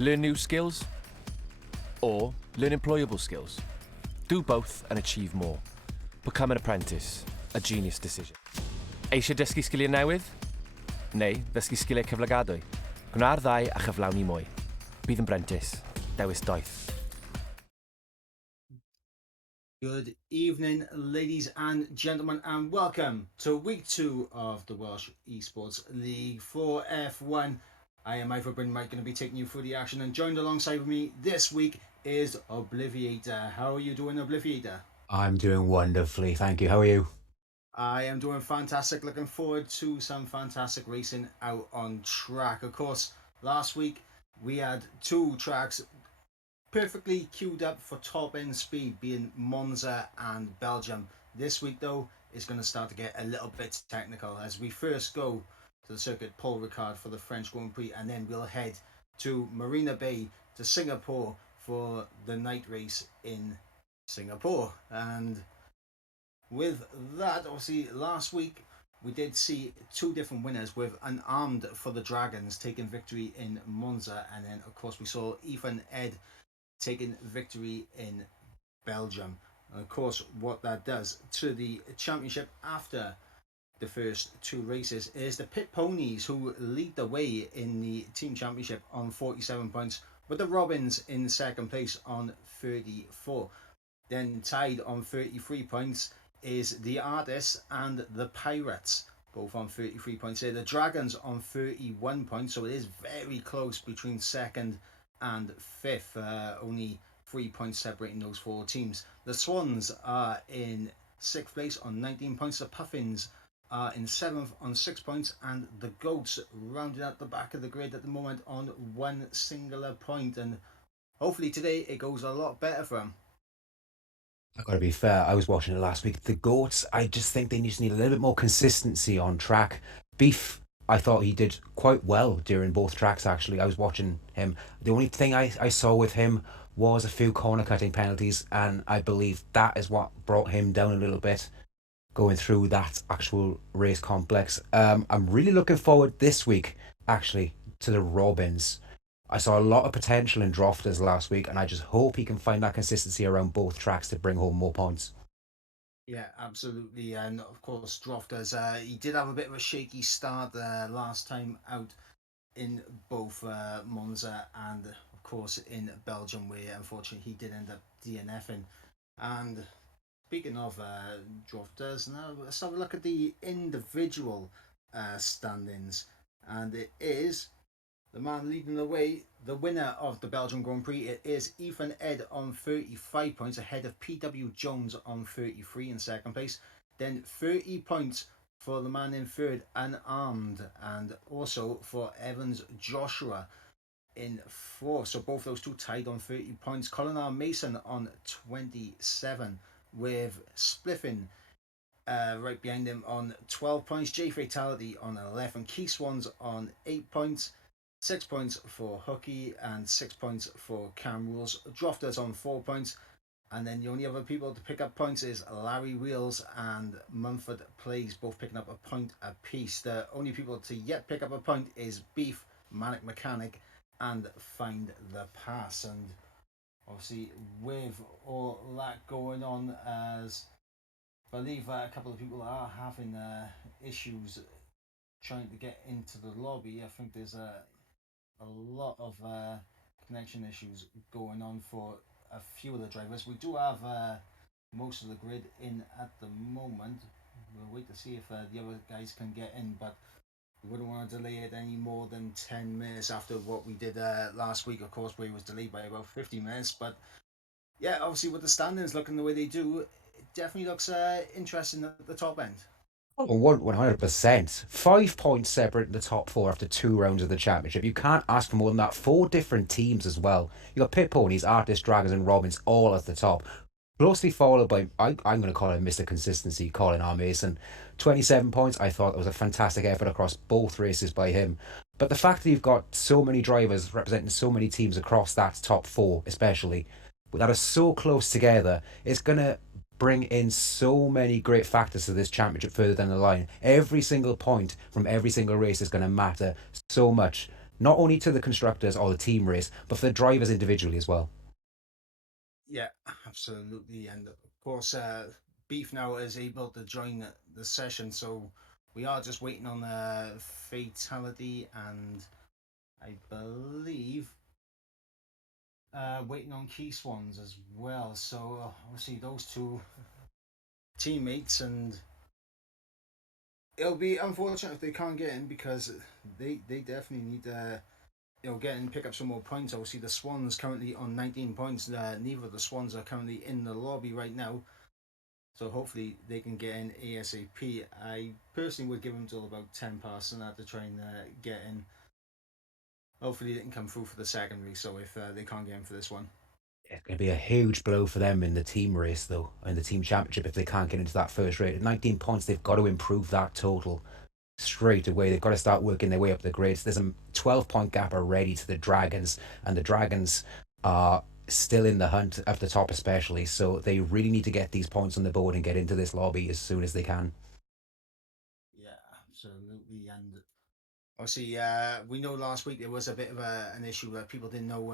Learn new skills or learn employable skills. Do both and achieve more. Become an apprentice, a genius decision. Eisiau dysgu sgiliau newydd? Neu ddysgu sgiliau cyflogadwy? Gwna'r ddau a chyflawni mwy. Bydd yn brentis, dewis doeth. Good evening, ladies and gentlemen, and welcome to week 2 of the Welsh Esports League for F1. I am Ivor Bryn, Mike, going to be taking you through the action, and joined alongside with me this week is Obliviator. How are you doing, Obliviator? I'm doing wonderfully, thank you. How are you? I am doing fantastic. Looking forward to some fantastic racing out on track. Of course, last week we had 2 tracks perfectly queued up for top end speed, being Monza and Belgium. This week though is going to start to get a little bit technical as we first go to the circuit Paul Ricard for the French Grand Prix, and then we'll head to Marina Bay to Singapore for the night race in Singapore. And with that, obviously last week we did see 2 different winners, with Unarmed for the Dragons taking victory in Monza, and then of course we saw Ethan Ed taking victory in Belgium. And of course what that does to the championship after the first 2 races is the Pit Ponies, who lead the way in the team championship on 47 points, with the Robins in second place on 34. Then tied on 33 points is the Artists and the Pirates, both on 33 points here. The Dragons on 31 points, so it is very close between second and 5th, only 3 points separating those 4 teams. The Swans are in 6th place on 19 points. The Puffins are in 7th on 6 points, and the Goats rounded out the back of the grid at the moment on 1 singular point. And hopefully today it goes a lot better for them. I've got to be fair, I was watching it last week. The Goats, I just think they just need a little bit more consistency on track. Beef, I thought he did quite well during both tracks, actually. I was watching him. The only thing I saw with him was a few corner cutting penalties, and I believe that is what brought him down a little bit going through that actual race complex. I'm really looking forward this week, actually, to the Robins. I saw a lot of potential in Drofters last week, and I just hope he can find that consistency around both tracks to bring home more points. Yeah, absolutely. And of course, Drofters, he did have a bit of a shaky start last time out in both Monza and, of course, in Belgium, where unfortunately he did end up DNFing. And speaking of Drofters, now let's have a look at the individual standings. And it is the man leading the way, the winner of the Belgian Grand Prix. It is Ethan Ed on 35 points, ahead of PW Jones on 33 in second place. Then 30 points for the man in third, Unarmed, and also for Evans Joshua in fourth. So both those 2 tied on 30 points. Colin R. Mason on 27, with Spliffin right behind him on 12 points. J Fatality on 11. Key Swans on 8 points. 6 points for Hooky and 6 points for Cam Rules. Drofters on 4 points. And then the only other people to pick up points is Larry Wheels and Mumford Plays, both picking up a point apiece. The only people to yet pick up a point is Beef, Manic Mechanic, and Find the Pass. And obviously with all that going on, as I believe a couple of people are having issues trying to get into the lobby. I think there's a lot of connection issues going on for a few of the drivers. We do have most of the grid in at the moment. We'll wait to see if the other guys can get in, but we wouldn't want to delay it any more than 10 minutes after what we did last week, of course, where it was delayed by about 50 minutes. But yeah, obviously with the standings looking the way they do, it definitely looks interesting at the top end. 100%. 5 points separating the top 4 after 2 rounds of the championship. You can't ask for more than that. 4 different teams as well. You got Pit Ponies, Artists, Dragons, and Robins all at the top. Closely followed by, I'm going to call him Mr. Consistency, Colin R. Mason. 27 points. I thought it was a fantastic effort across both races by him. But the fact that you've got so many drivers representing so many teams across that top 4, especially, that are so close together, it's going to bring in so many great factors to this championship further down the line. Every single point from every single race is going to matter so much not only to the constructors or the team race, but for the drivers individually as well. Yeah, absolutely. And of course, Beef now is able to join the session, so we are just waiting on Fatality and I believe waiting on Key Swans as well. So obviously those two teammates, and it'll be unfortunate if they can't get in because they definitely need to get in, pick up some more points. Obviously the Swans currently on 19 points. Neither of the Swans are currently in the lobby right now. So hopefully they can get in ASAP. I personally would give them till about 10 past and that to try and get in. Hopefully they can come through for the secondary. So if they can't get in for this one. It's going to be a huge blow for them in the team race, though, in the team championship if they can't get into that first race. At 19 points, they've got to improve that total straight away. They've got to start working their way up the grades. There's a 12-point gap already to the Dragons, and the Dragons are still in the hunt at the top, especially. So they really need to get these points on the board and get into this lobby as soon as they can. Yeah, absolutely. And obviously, we know last week there was a bit of an issue where people didn't know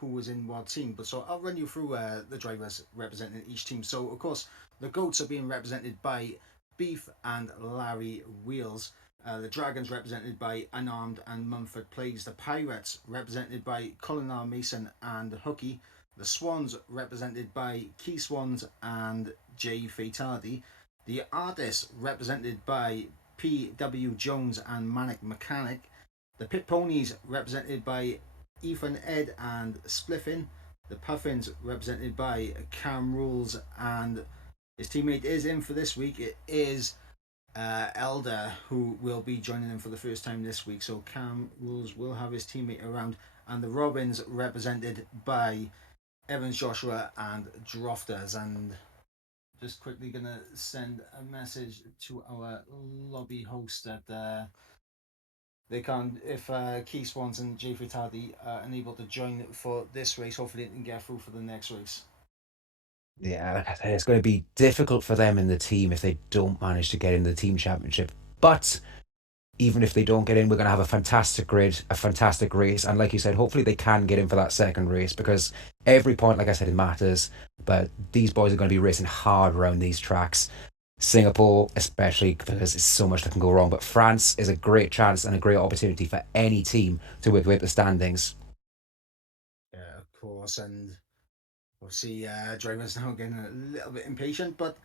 who was in what team. But so I'll run you through the drivers representing each team. So of course, the Goats are being represented by Beef and Larry Wheels. The Dragons represented by Unarmed and Mumford Plays. The Pirates represented by Colin R. Mason and Hooky. The Swans represented by Key Swans and J Fatality. The Artists represented by P.W. Jones and Manic Mechanic. The Pit Ponies represented by Ethan Ed and Spliffin. The Puffins represented by Cam Rules and his teammate is in for this week. It is Elder who will be joining him for the first time this week. So Cam Rules will have his teammate around. And the Robins represented by Evans Joshua and Drofters. And just quickly gonna send a message to our lobby host that they can't, if Key Swans and J Fatality are unable to join for this race, hopefully they can get through for the next race. Yeah, like I said, it's going to be difficult for them in the team if they don't manage to get in the team championship. But even if they don't get in, we're going to have a fantastic grid, a fantastic race. And like you said, hopefully they can get in for that second race because every point, like I said, it matters. But these boys are going to be racing hard around these tracks. Singapore, especially because it's so much that can go wrong. But France is a great chance and a great opportunity for any team to work with the standings. Yeah, of course. And obviously, drivers now getting a little bit impatient, but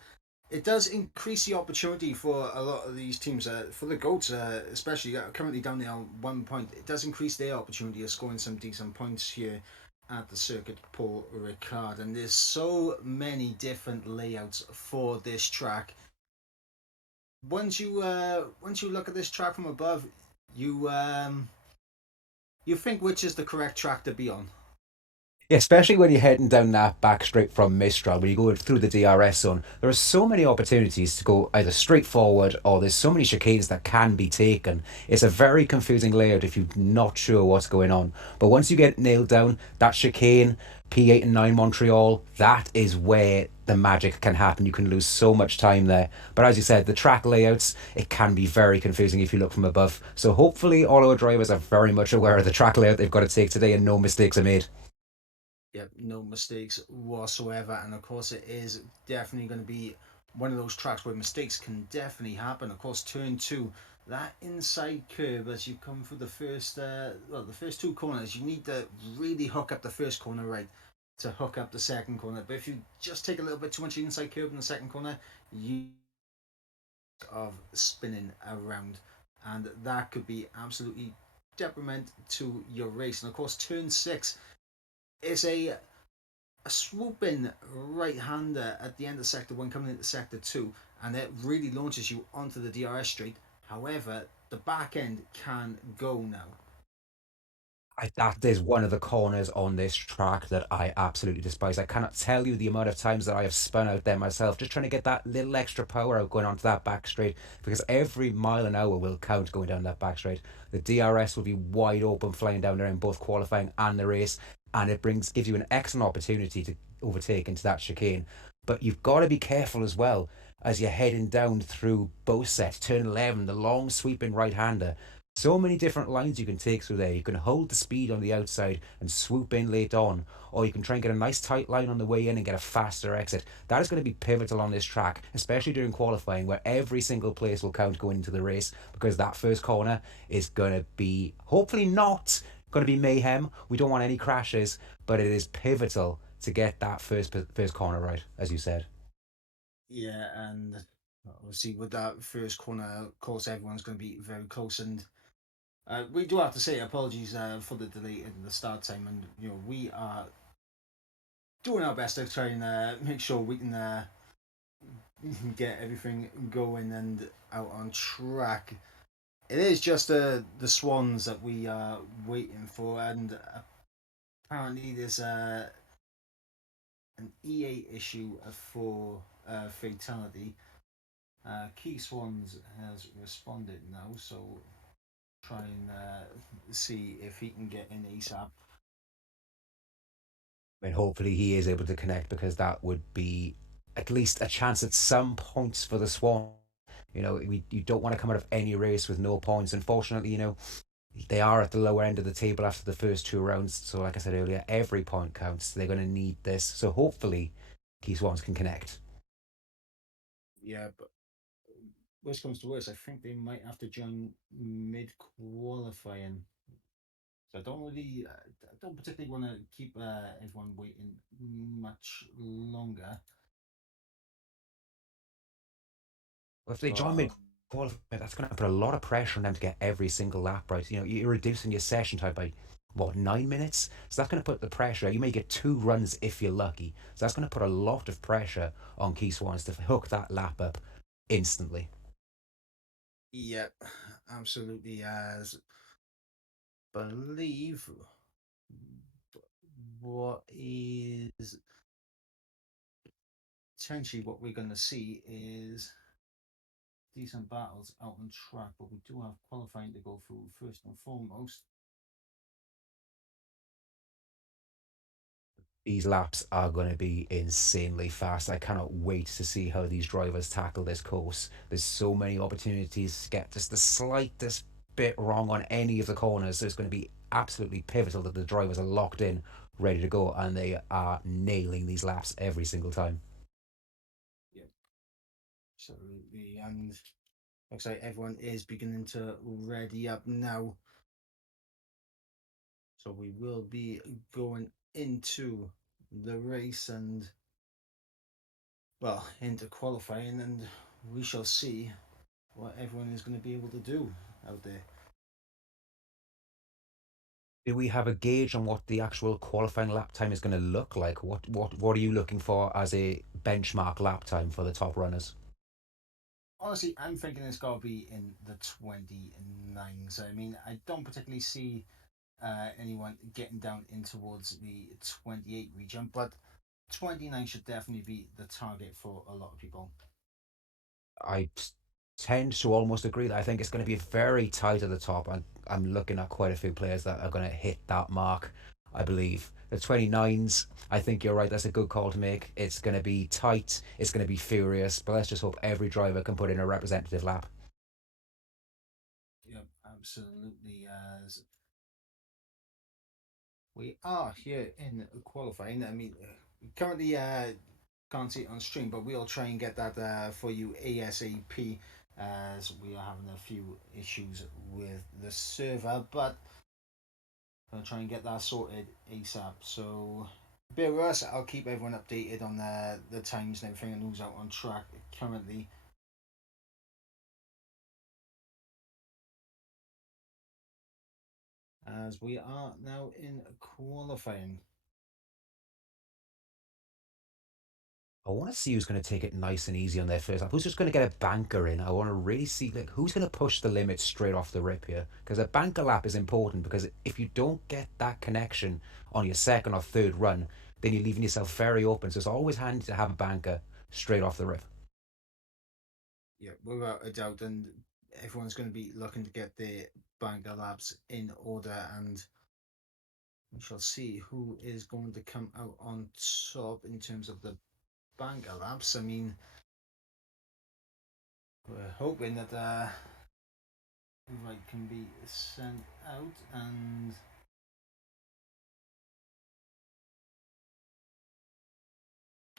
it does increase the opportunity for a lot of these teams. For the Goats, especially currently down there on 1 point, it does increase their opportunity of scoring some decent points here at the circuit Paul Ricard. And there's so many different layouts for this track. Once you look at this track from above, you you think which is the correct track to be on. Especially when you're heading down that back straight from Mistral, when you go through the DRS zone, there are so many opportunities to go either straight forward or there's so many chicanes that can be taken. It's a very confusing layout if you're not sure what's going on. But once you get nailed down, that chicane, P8 and 9 Montreal, that is where the magic can happen. You can lose so much time there. But as you said, the track layouts, it can be very confusing if you look from above. So hopefully all our drivers are very much aware of the track layout they've got to take today and no mistakes are made. Yep, no mistakes whatsoever. And of course, it is definitely going to be one of those tracks where mistakes can definitely happen. Of course, turn two, that inside curve as you come through the first two corners, you need to really hook up the first corner right to hook up the second corner. But if you just take a little bit too much inside curve in the second corner, you of spinning around, and that could be absolutely detriment to your race. And of course, turn six is a swooping right-hander at the end of sector one coming into sector two, and it really launches you onto the DRS straight. However, the back end can go now. That is one of the corners on this track that I absolutely despise. I cannot tell you the amount of times that I have spun out there myself, just trying to get that little extra power out going onto that back straight, because every mile an hour will count going down that back straight. The DRS will be wide open flying down there in both qualifying and the race, and it gives you an excellent opportunity to overtake into that chicane. But you've got to be careful as well as you're heading down through Boset, turn 11, the long sweeping right-hander. So many different lines you can take through there. You can hold the speed on the outside and swoop in late on, or you can try and get a nice tight line on the way in and get a faster exit. That is going to be pivotal on this track, especially during qualifying, where every single place will count going into the race, because that first corner is going to be, hopefully not going to be mayhem. We don't want any crashes, but it is pivotal to get that first corner right, as you said. Yeah, and obviously with that first corner, of course, everyone's going to be very close, and we do have to say apologies for the delay in the start time, and we are doing our best to try and make sure we can get everything going and out on track. It is just the Swans that we are waiting for, and apparently there's an EA issue for fatality. Key Swans has responded now, so try and see if he can get in ASAP. I mean, hopefully he is able to connect, because that would be at least a chance at some points for the Swan. You don't want to come out of any race with no points. Unfortunately, they are at the lower end of the table after the first two rounds. So, like I said earlier, every point counts. They're going to need this. So, hopefully, Key Swans can connect. Yeah, but worst comes to worst, I think they might have to join mid qualifying. So I don't particularly want to keep everyone waiting much longer. If they So join mid qualifying, that's going to put a lot of pressure on them to get every single lap right. You're reducing your session time by, what, 9 minutes? So that's going to put the pressure. You may get two runs if you're lucky. So that's going to put a lot of pressure on Key Swans to hook that lap up instantly. yep, absolutely. As believe what is potentially what we're going to see is decent battles out on track, but we do have qualifying to go through first and foremost. These laps are going to be insanely fast. I cannot wait to see how these drivers tackle this course. There's so many opportunities to get just the slightest bit wrong on any of the corners. So it's going to be absolutely pivotal that the drivers are locked in, ready to go, and they are nailing these laps every single time. Yep, absolutely. And looks like everyone is beginning to ready up now. So we will be going into the race and, well, into qualifying, and we shall see what everyone is going to be able to do out there. Do we have a gauge on what the actual qualifying lap time is going to look like? What are you looking for as a benchmark lap time for the top runners? Honestly, I'm thinking it's got to be in the 29. So, I mean, I don't particularly see anyone getting down in towards the 28 region, but 29 should definitely be the target for a lot of people. I tend to almost agree that I think it's going to be very tight at the top. I'm looking at quite a few players that are going to hit that mark, I believe. The 29s, I think you're right. That's a good call to make. It's going to be tight. It's going to be furious. But let's just hope every driver can put in a representative lap. Yep, absolutely. As we are here in qualifying, I mean, currently can't see it on stream, but we'll try and get that for you ASAP, as we are having a few issues with the server, but I'll try and get that sorted ASAP. So bear with us. I'll keep everyone updated on the times and everything and who's out on track currently. As we are now in qualifying. I want to see who's going to take it nice and easy on their first lap. Who's just going to get a banker in? I want to really see who's going to push the limit straight off the rip here. Because a banker lap is important, because if you don't get that connection on your second or third run, then you're leaving yourself very open. So it's always handy to have a banker straight off the rip. Yeah, without a doubt, and everyone's going to be looking to get their banker labs in order, and we shall see who is going to come out on top in terms of the banker labs. I mean, we're hoping that invite can be sent out, and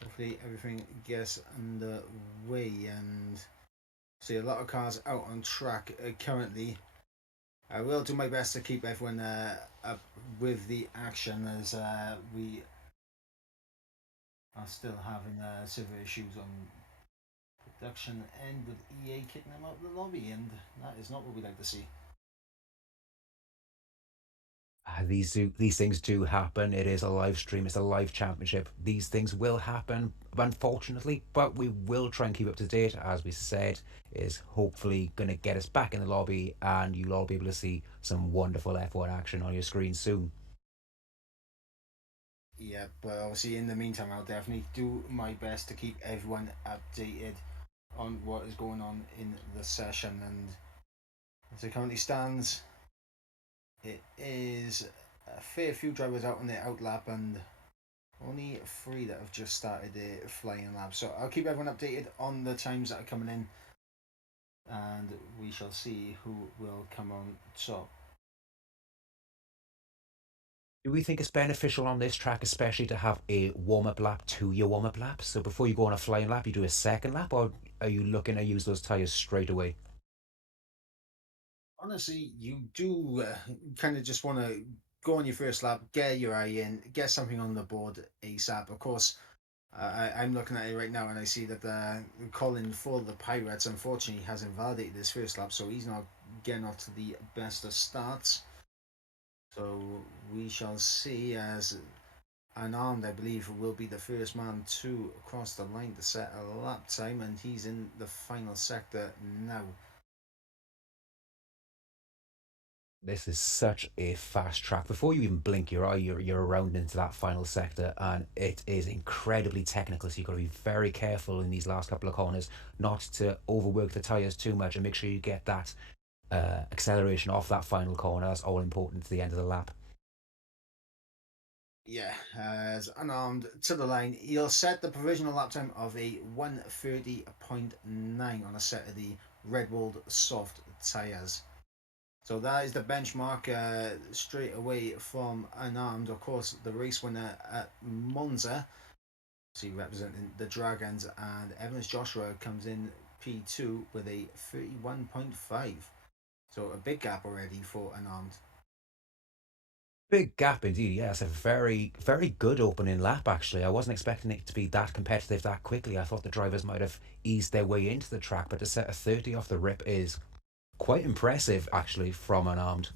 hopefully everything gets underway. And see a lot of cars out on track currently. I will do my best to keep everyone up with the action, as we are still having severe issues on production end with EA kicking them out of the lobby, and that is not what we like to see. These things do happen. It is a live stream. It's a live championship. These things will happen, unfortunately, but we will try and keep up to date. As we said, is hopefully going to get us back in the lobby, and you'll all be able to see some wonderful F1 action on your screen soon. Yeah, but obviously in the meantime, I'll definitely do my best to keep everyone updated on what is going on in the session. And as it currently stands, it is a fair few drivers out on their outlap, and only 3 that have just started their flying lap. So I'll keep everyone updated on the times that are coming in, and we shall see who will come on top. Do we think it's beneficial on this track, especially to have a warm up lap to your warm up lap? So before you go on a flying lap, you do a second lap, or are you looking to use those tyres straight away? Honestly, you do kind of just want to go on your first lap, get your eye in, get something on the board ASAP. Of course, I'm looking at it right now, and I see that Colin for the Pirates unfortunately has invalidated his first lap, so he's not getting off to the best of starts. So we shall see, as Unarmed, I believe, will be the first man to cross the line to set a lap time, and he's in the final sector now. This is such a fast track. Before you even blink your eye, you're around into that final sector, and it is incredibly technical. So you've got to be very careful in these last couple of corners not to overwork the tyres too much, and make sure you get that acceleration off that final corner. That's all important to the end of the lap. Yeah, as Unarmed to the line, he'll set the provisional lap time of a 1:30.9 on a set of the Red Bull soft tyres. So that is the benchmark straight away from Unarmed. Of course, the race winner at Monza, see representing the Dragons, and Evans Joshua comes in P2 with a 31.5. So a big gap already for Unarmed. Big gap indeed. Yeah, it's a very, very good opening lap, actually. I wasn't expecting it to be that competitive that quickly. I thought the drivers might have eased their way into the track, but to set a 30 off the rip is quite impressive, actually, from Unarmed.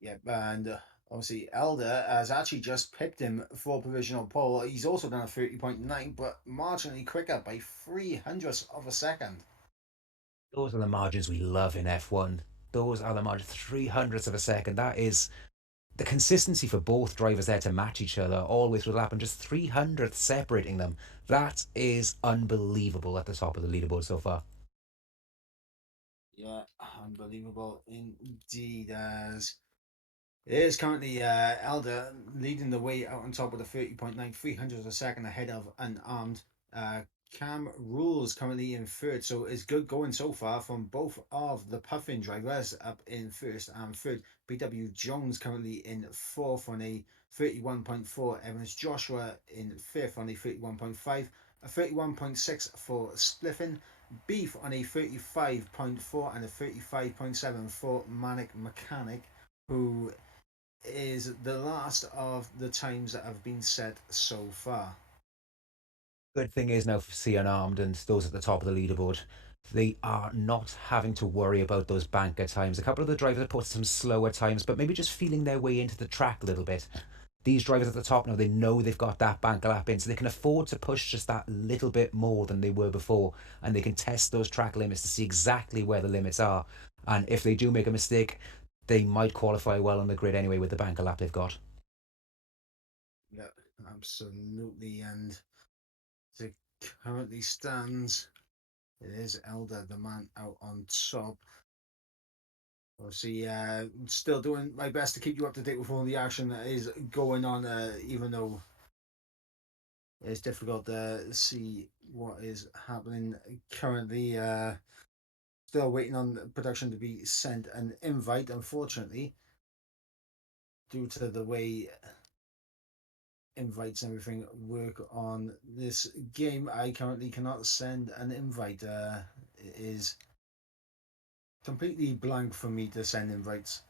Yep, and obviously Elder has actually just pipped him for provisional pole. He's also done a 30.9, but marginally quicker by 300ths of a second. Those are the margins we love in F1. Those are the margins, 300ths of a second. That is the consistency for both drivers there to match each other all the way through the lap, and just 300ths separating them. That is unbelievable at the top of the leaderboard so far. Yeah, unbelievable indeed. As it is currently Elder leading the way out on top with a 30.9, 300 a second ahead of Unarmed. Uh, Cam Rules currently in third, so it's good going so far from both of the Puffin drivers up in first and third. BW Jones currently in fourth on a 31.4, Evans Joshua in fifth on a 31.5, a 31.6 for Spliffin, Beef on a 35.4 and a 35.7 for Manic Mechanic, who is the last of the times that have been set so far. Good thing is now for C Unarmed and those at the top of the leaderboard, they are not having to worry about those banker times. A couple of the drivers have put some slower times, but maybe just feeling their way into the track a little bit. These drivers at the top now, they know they've got that banker lap in, so they can afford to push just that little bit more than they were before, and they can test those track limits to see exactly where the limits are. And if they do make a mistake, they might qualify well on the grid anyway with the banker lap they've got. Yeah, absolutely. And as it currently stands, it is Elder, the man out on top. Obviously, still doing my best to keep you up to date with all the action that is going on, even though it's difficult to see what is happening currently. Still waiting on production to be sent an invite, unfortunately, due to the way invites and everything work on this game. I currently cannot send an invite. It is completely blank for me to send invites.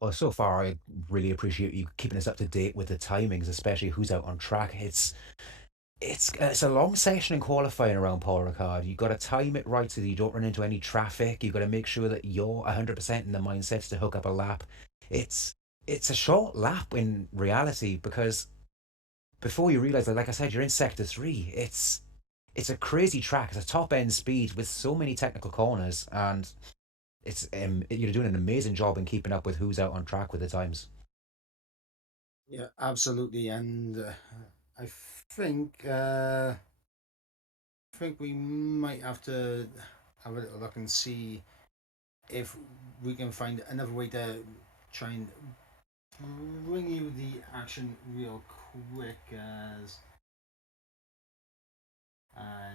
Well, so far, I really appreciate you keeping us up to date with the timings, especially who's out on track. It's a long session in qualifying around Paul Ricard. You've got to time it right so that you don't run into any traffic. You've got to make sure that you're 100% in the mindsets to hook up a lap. It's it's a short lap in reality because before you realise that, like I said, you're in sector three. It's a crazy track. It's a top end speed with so many technical corners, and you're doing an amazing job in keeping up with who's out on track with the times. Yeah, absolutely. And I think we might have to have a little look and see if we can find another way to try and bring you the action real quick as I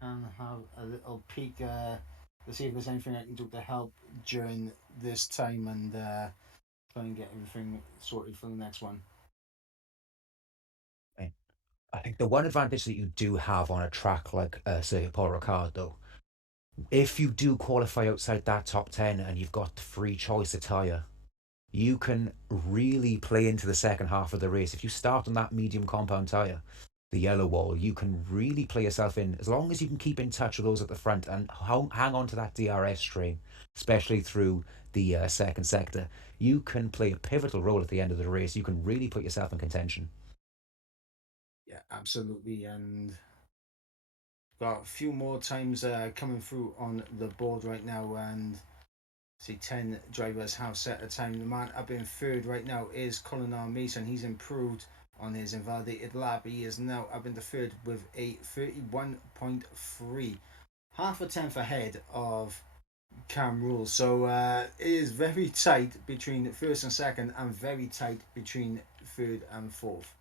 can have a little peek to see if there's anything I can do to help during this time and try and get everything sorted for the next one. I think the one advantage that you do have on a track like, say, Paul Ricard, though, if you do qualify outside that top 10 and you've got the free choice of tyre, you can really play into the second half of the race. If you start on that medium compound tyre, the yellow wall, you can really play yourself in as long as you can keep in touch with those at the front and hang on to that DRS train, especially through the second sector. You can play a pivotal role at the end of the race. You can really put yourself in contention. Yeah, absolutely. And got a few more times coming through on the board right now. And see, 10 drivers have set a time. The man up in third right now is Colin R. Mason. He's improved on his invalidated lap. He is now up into third with a 31.3, half a tenth ahead of Cam Rule. So it is very tight between first and second, and very tight between third and fourth.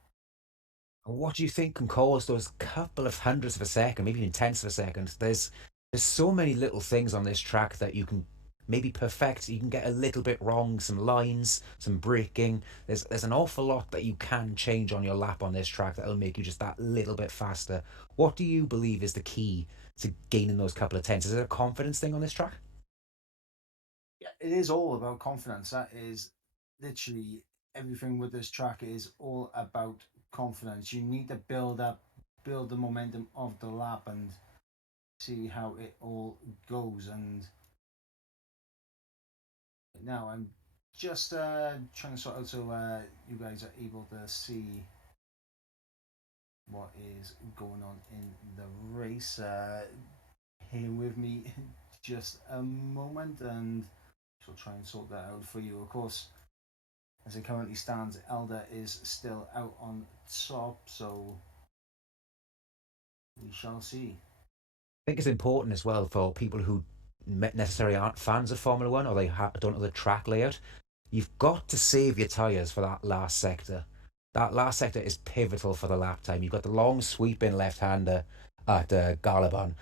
What do you think can cause those couple of hundredths of a second, maybe even tenths of a second? There's so many little things on this track that you can maybe perfect. You can get a little bit wrong, some lines, some braking. There's an awful lot that you can change on your lap on this track that'll make you just that little bit faster. What do you believe is the key to gaining those couple of tenths? Is it a confidence thing on this track? Yeah, it is all about confidence. That is literally everything with this track is all about confidence. You need to build the momentum of the lap and see how it all goes. And now I'm just trying to sort out so you guys are able to see what is going on in the race. Here with me just a moment and she'll try and sort that out for you. Of course, as it currently stands, Elder is still out on top, so we shall see. I think it's important as well for people who necessarily aren't fans of Formula One or they don't know the track layout. You've got to save your tyres for that last sector. That last sector is pivotal for the lap time. You've got the long sweep in left hander at Galaban.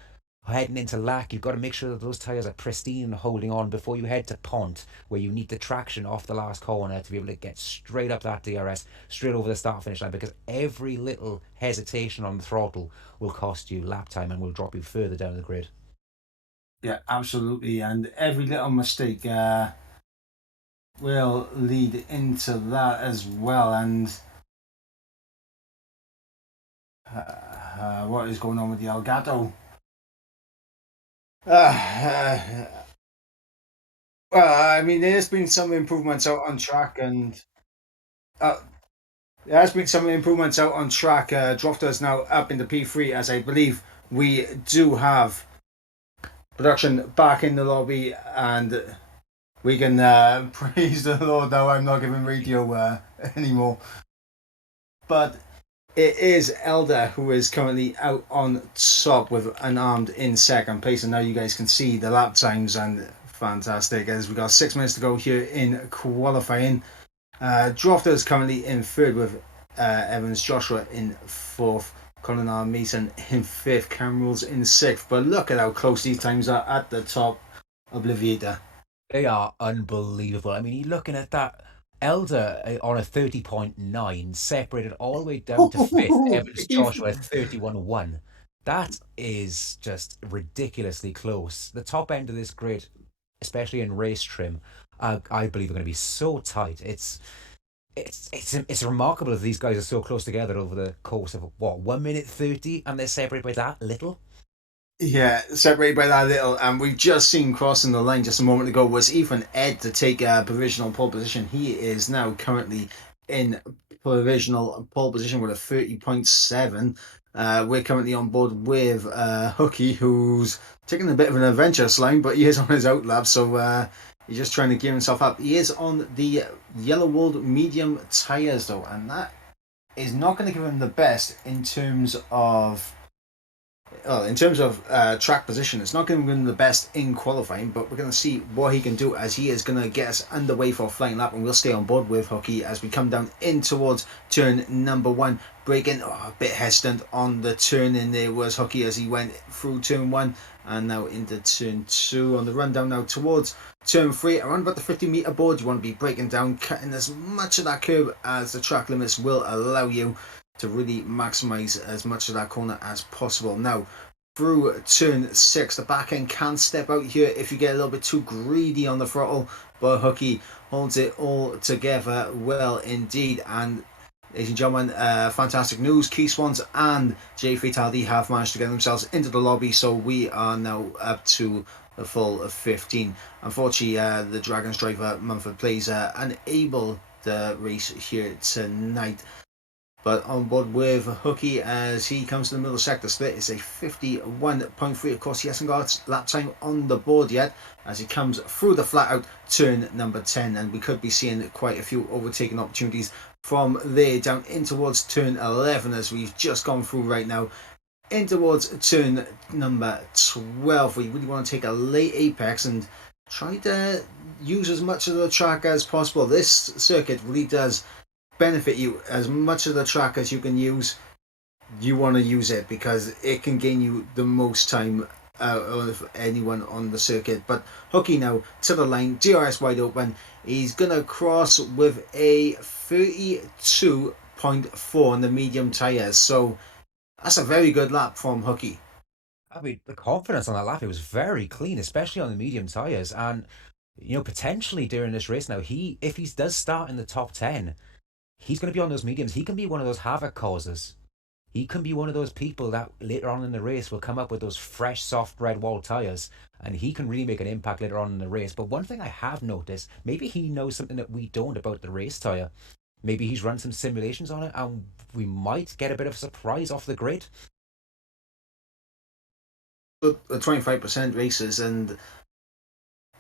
Heading into Lac, you've got to make sure that those tyres are pristine and holding on before you head to Pont, where you need the traction off the last corner to be able to get straight up that DRS, straight over the start finish line, because every little hesitation on the throttle will cost you lap time and will drop you further down the grid. Yeah, absolutely. And every little mistake will lead into that as well. And what is going on with the Elgato? I mean, there's been some improvements out on track, and uh, there has been some improvements out on track. Drofter is now up in the P3, as I believe we do have production back in the lobby, and we can praise the Lord now. I'm not giving radio anymore. But it is Elder who is currently out on top with an armed in second place. And now you guys can see the lap times, and fantastic as we got 6 minutes to go here in qualifying. Drofter is currently in third with Evans Joshua in fourth, Colin R. Mason in fifth, Cam Rules in sixth. But look at how close these times are at the top of Livieta. They are unbelievable. I mean, you're looking at that Elder on a 30.9, separated all the way down to fifth. Evans Joshua 31.1. That is just ridiculously close. The top end of this grid, especially in race trim, I believe are going to be so tight. It's remarkable that these guys are so close together over the course of what 1 minute 30, and they're separated by that little. Yeah, separated by that little, and we've just seen crossing the line just a moment ago was Ethan Ed to take a provisional pole position. He is now currently in provisional pole position with a 30.7. We're currently on board with Hooky, who's taking a bit of an adventure slime, but he is on his outlap, so he's just trying to gear himself up. He is on the Yellow World medium tyres, though, and that is not going to give him the best in terms of track position. It's not going to give him the best in qualifying, but we're going to see what he can do as he is going to get us underway for a flying lap, and we'll stay on board with Hooky as we come down in towards turn number one. Braking, a bit hesitant on the turn in there was Hooky as he went through turn one and now into turn two. On the run down now towards turn three, around about the 50-meter board, you want to be braking down, cutting as much of that curb as the track limits will allow you to really maximise as much of that corner as possible. Now, through turn six, the back end can step out here if you get a little bit too greedy on the throttle, but Hooky holds it all together well indeed. And ladies and gentlemen, fantastic news. Key Swans and Jay Fataldi have managed to get themselves into the lobby, so we are now up to the full of 15. Unfortunately, the Dragons driver Mumford Plays unable to race here tonight. But on board with Hooky as he comes to the middle sector split. It's a 51.3. Of course, he hasn't got lap time on the board yet as he comes through the flat out turn number 10. And we could be seeing quite a few overtaking opportunities from there down in towards turn 11 as we've just gone through right now. In towards turn number 12. We really want to take a late apex and try to use as much of the track as possible. This circuit really does benefit you. As much of the track as you can use, you want to use it because it can gain you the most time out of anyone on the circuit. But Hooky now to the line, DRS wide open. He's gonna cross with a 32.4 on the medium tyres, so that's a very good lap from Hooky. I mean, the confidence on that lap, it was very clean, especially on the medium tyres. And, potentially during this race now, if he does start in the top 10, he's going to be on those mediums. He can be one of those havoc causers. He can be one of those people that later on in the race will come up with those fresh, soft red wall tyres, and he can really make an impact later on in the race. But one thing I have noticed, maybe he knows something that we don't about the race tyre. Maybe he's run some simulations on it, and we might get a bit of a surprise off the grid. The 25% races, and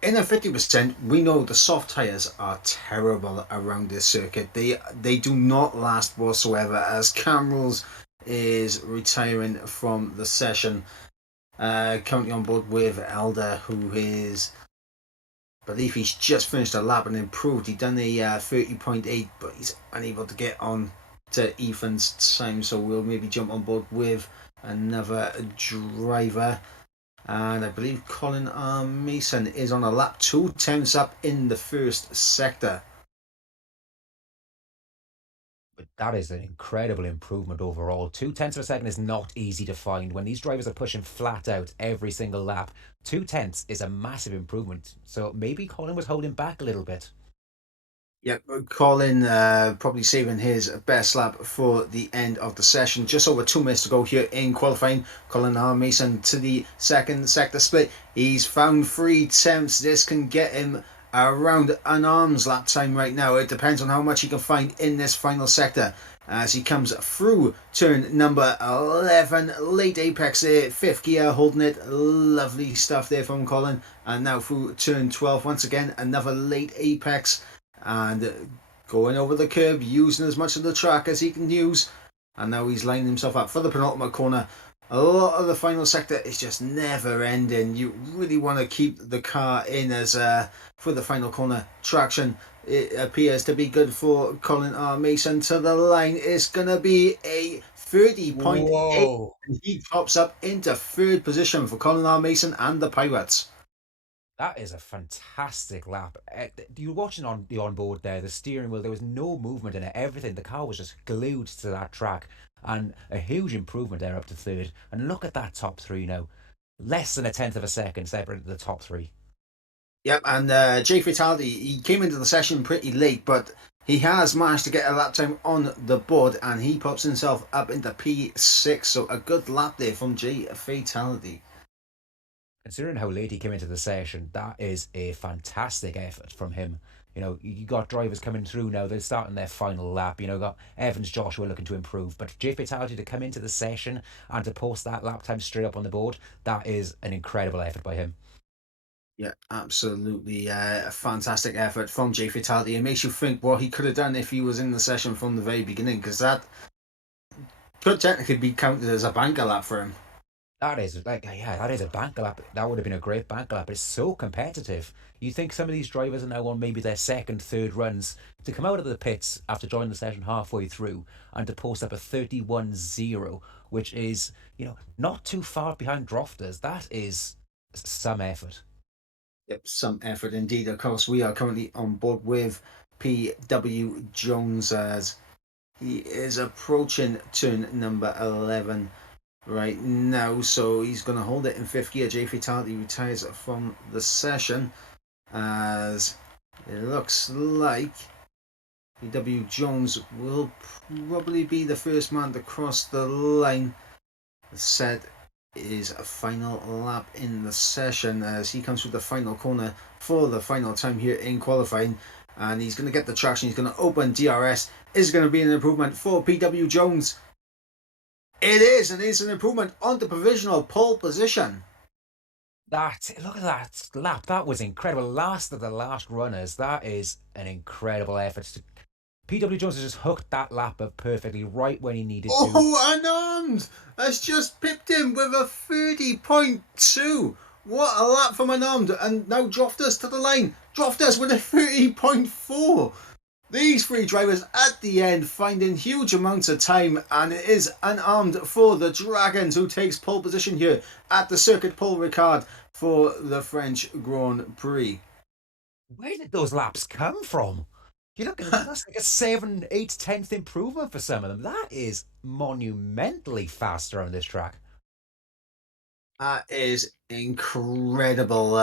in a 50%, we know the soft tyres are terrible around this circuit. They do not last whatsoever as Cam Rules is retiring from the session. Currently on board with Elder, who is, I believe he's just finished a lap and improved. He's done a 30.8, but he's unable to get on to Ethan's time, so we'll maybe jump on board with another driver. And I believe Colin R. Mason is on a lap 2/10 up in the first sector. But that is an incredible improvement overall. 2/10 of a second is not easy to find. When these drivers are pushing flat out every single lap, 2/10 is a massive improvement. So maybe Colin was holding back a little bit. Yep, Colin probably saving his best lap for the end of the session. Just over 2 minutes to go here in qualifying. Colin R. Mason to the second sector split. He's found 3/10. This can get him around an arm's lap time right now. It depends on how much he can find in this final sector. As he comes through turn number 11, late apex there, fifth gear, holding it. Lovely stuff there from Colin. And now through turn 12, once again, another late apex. And going over the curb, using as much of the track as he can use. And now he's lining himself up for the penultimate corner. A lot of the final sector is just never ending. You really want to keep the car in as for the final corner. Traction it appears to be good for Colin R. Mason to the line. It's going to be a 30.8, Whoa. and he drops up into third position for Colin R. Mason and the Pirates. That is a fantastic lap. You were watching on the onboard there, the steering wheel, there was no movement in it. Everything, the car was just glued to that track. And a huge improvement there up to third. And look at that top three now. Less than a tenth of a second separated the top three. Yep, and Jay Fatality, he came into the session pretty late, but he has managed to get a lap time on the board, and he pops himself up into P6. So a good lap there from Jay Fatality. Considering how late he came into the session, that is a fantastic effort from him. You know, you got drivers coming through now, they're starting their final lap. You know, got Evans, Joshua looking to improve. But J Fatality to come into the session and to post that lap time straight up on the board, that is an incredible effort by him. Yeah, absolutely. A fantastic effort from Jay Fatality. It makes you think what he could have done if he was in the session from the very beginning, because that could technically be counted as a banker lap for him. That is like, yeah, that is a bank lap. That would have been a great bank lap. It's so competitive. You think some of these drivers are now on maybe their second, third runs to come out of the pits after joining the session halfway through and to post up a 31-0, which is, you know, not too far behind Drofters. That is some effort. Yep, some effort indeed. Of course, we are currently on board with P.W. Jones as he is approaching turn number 11 right now. So he's going to hold it in fifth gear. Jay Fatality retires from the session as it looks like P.W. Jones will probably be the first man to cross the line. Set is a final lap in the session as he comes through the final corner for the final time here in qualifying, and he's going to get the traction. He's going to open DRS. Is going to be an improvement for PW Jones. It is, and it's an improvement on the provisional pole position. Look at that lap. That was incredible. Last of the last runners. That is an incredible effort. PW Jones has just hooked that lap up perfectly right when he needed to. Oh, Anand has just pipped him with a 30.2. What a lap from Anand. And now Drofters to the line. Drofters with a 30.4. These three drivers at the end finding huge amounts of time, and it is unarmed for the Dragons, who takes pole position here at the Circuit Paul Ricard for the French Grand Prix. Where did those laps come from? You look at it, that's like a 7, 8, 10th improvement for some of them. That is monumentally faster on this track. That is incredible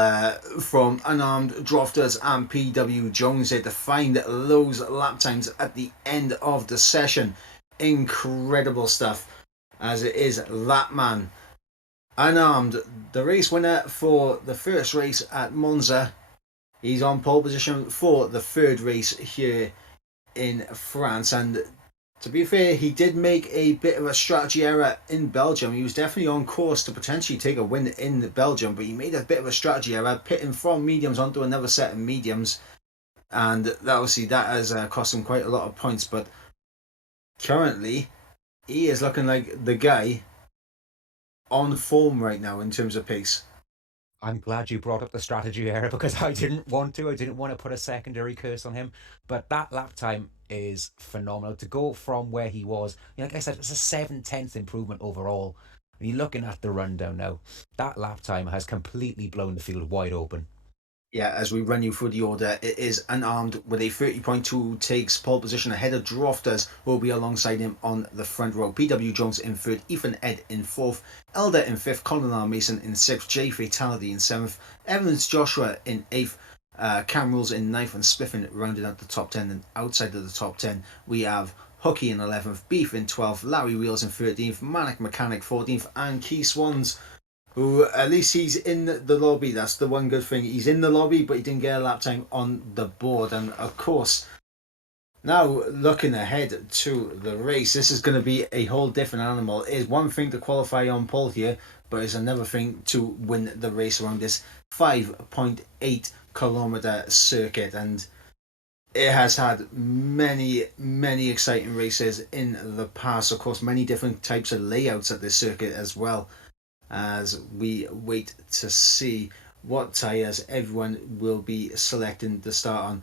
from unarmed Drofters and PW Jones here to find those lap times at the end of the session. Incredible stuff, as it is that man. Unarmed, the race winner for the first race at Monza. He's on pole position for the third race here in France, and to be fair, he did make a bit of a strategy error in Belgium. He was definitely on course to potentially take a win in Belgium, but he made a bit of a strategy error, pitting from mediums onto another set of mediums, and obviously that has cost him quite a lot of points. But currently, he is looking like the guy on form right now in terms of pace. I'm glad you brought up the strategy error because I didn't want to. I didn't want to put a secondary curse on him. But that lap time is phenomenal. To go from where he was, you know, like I said, it's a 7/10th improvement overall. And you're looking at the rundown now. That lap time has completely blown the field wide open. Yeah, as we run you through the order, it is unarmed with a 30.2, takes pole position ahead of Drofters, who will be alongside him on the front row. PW Jones in third, Ethan Ed in fourth, Elder in fifth, Colin R. Mason in sixth, Jay Fatality in seventh, Evans Joshua in eighth, Cam Rules in ninth, and Spiffin rounded out the top 10. And outside of the top 10, we have Hooky in 11th, Beef in 12th, Larry Wheels in 13th, Manic Mechanic 14th, and Key Swans, who at least he's in the lobby. That's the one good thing. He's in the lobby, but he didn't get a lap time on the board. And of course, now looking ahead to the race, this is going to be a whole different animal. It is one thing to qualify on pole here, but it's another thing to win the race around this 5.8 kilometer circuit. And it has had many, many exciting races in the past. Of course, many different types of layouts at this circuit as well, as we wait to see what tyres everyone will be selecting to start on.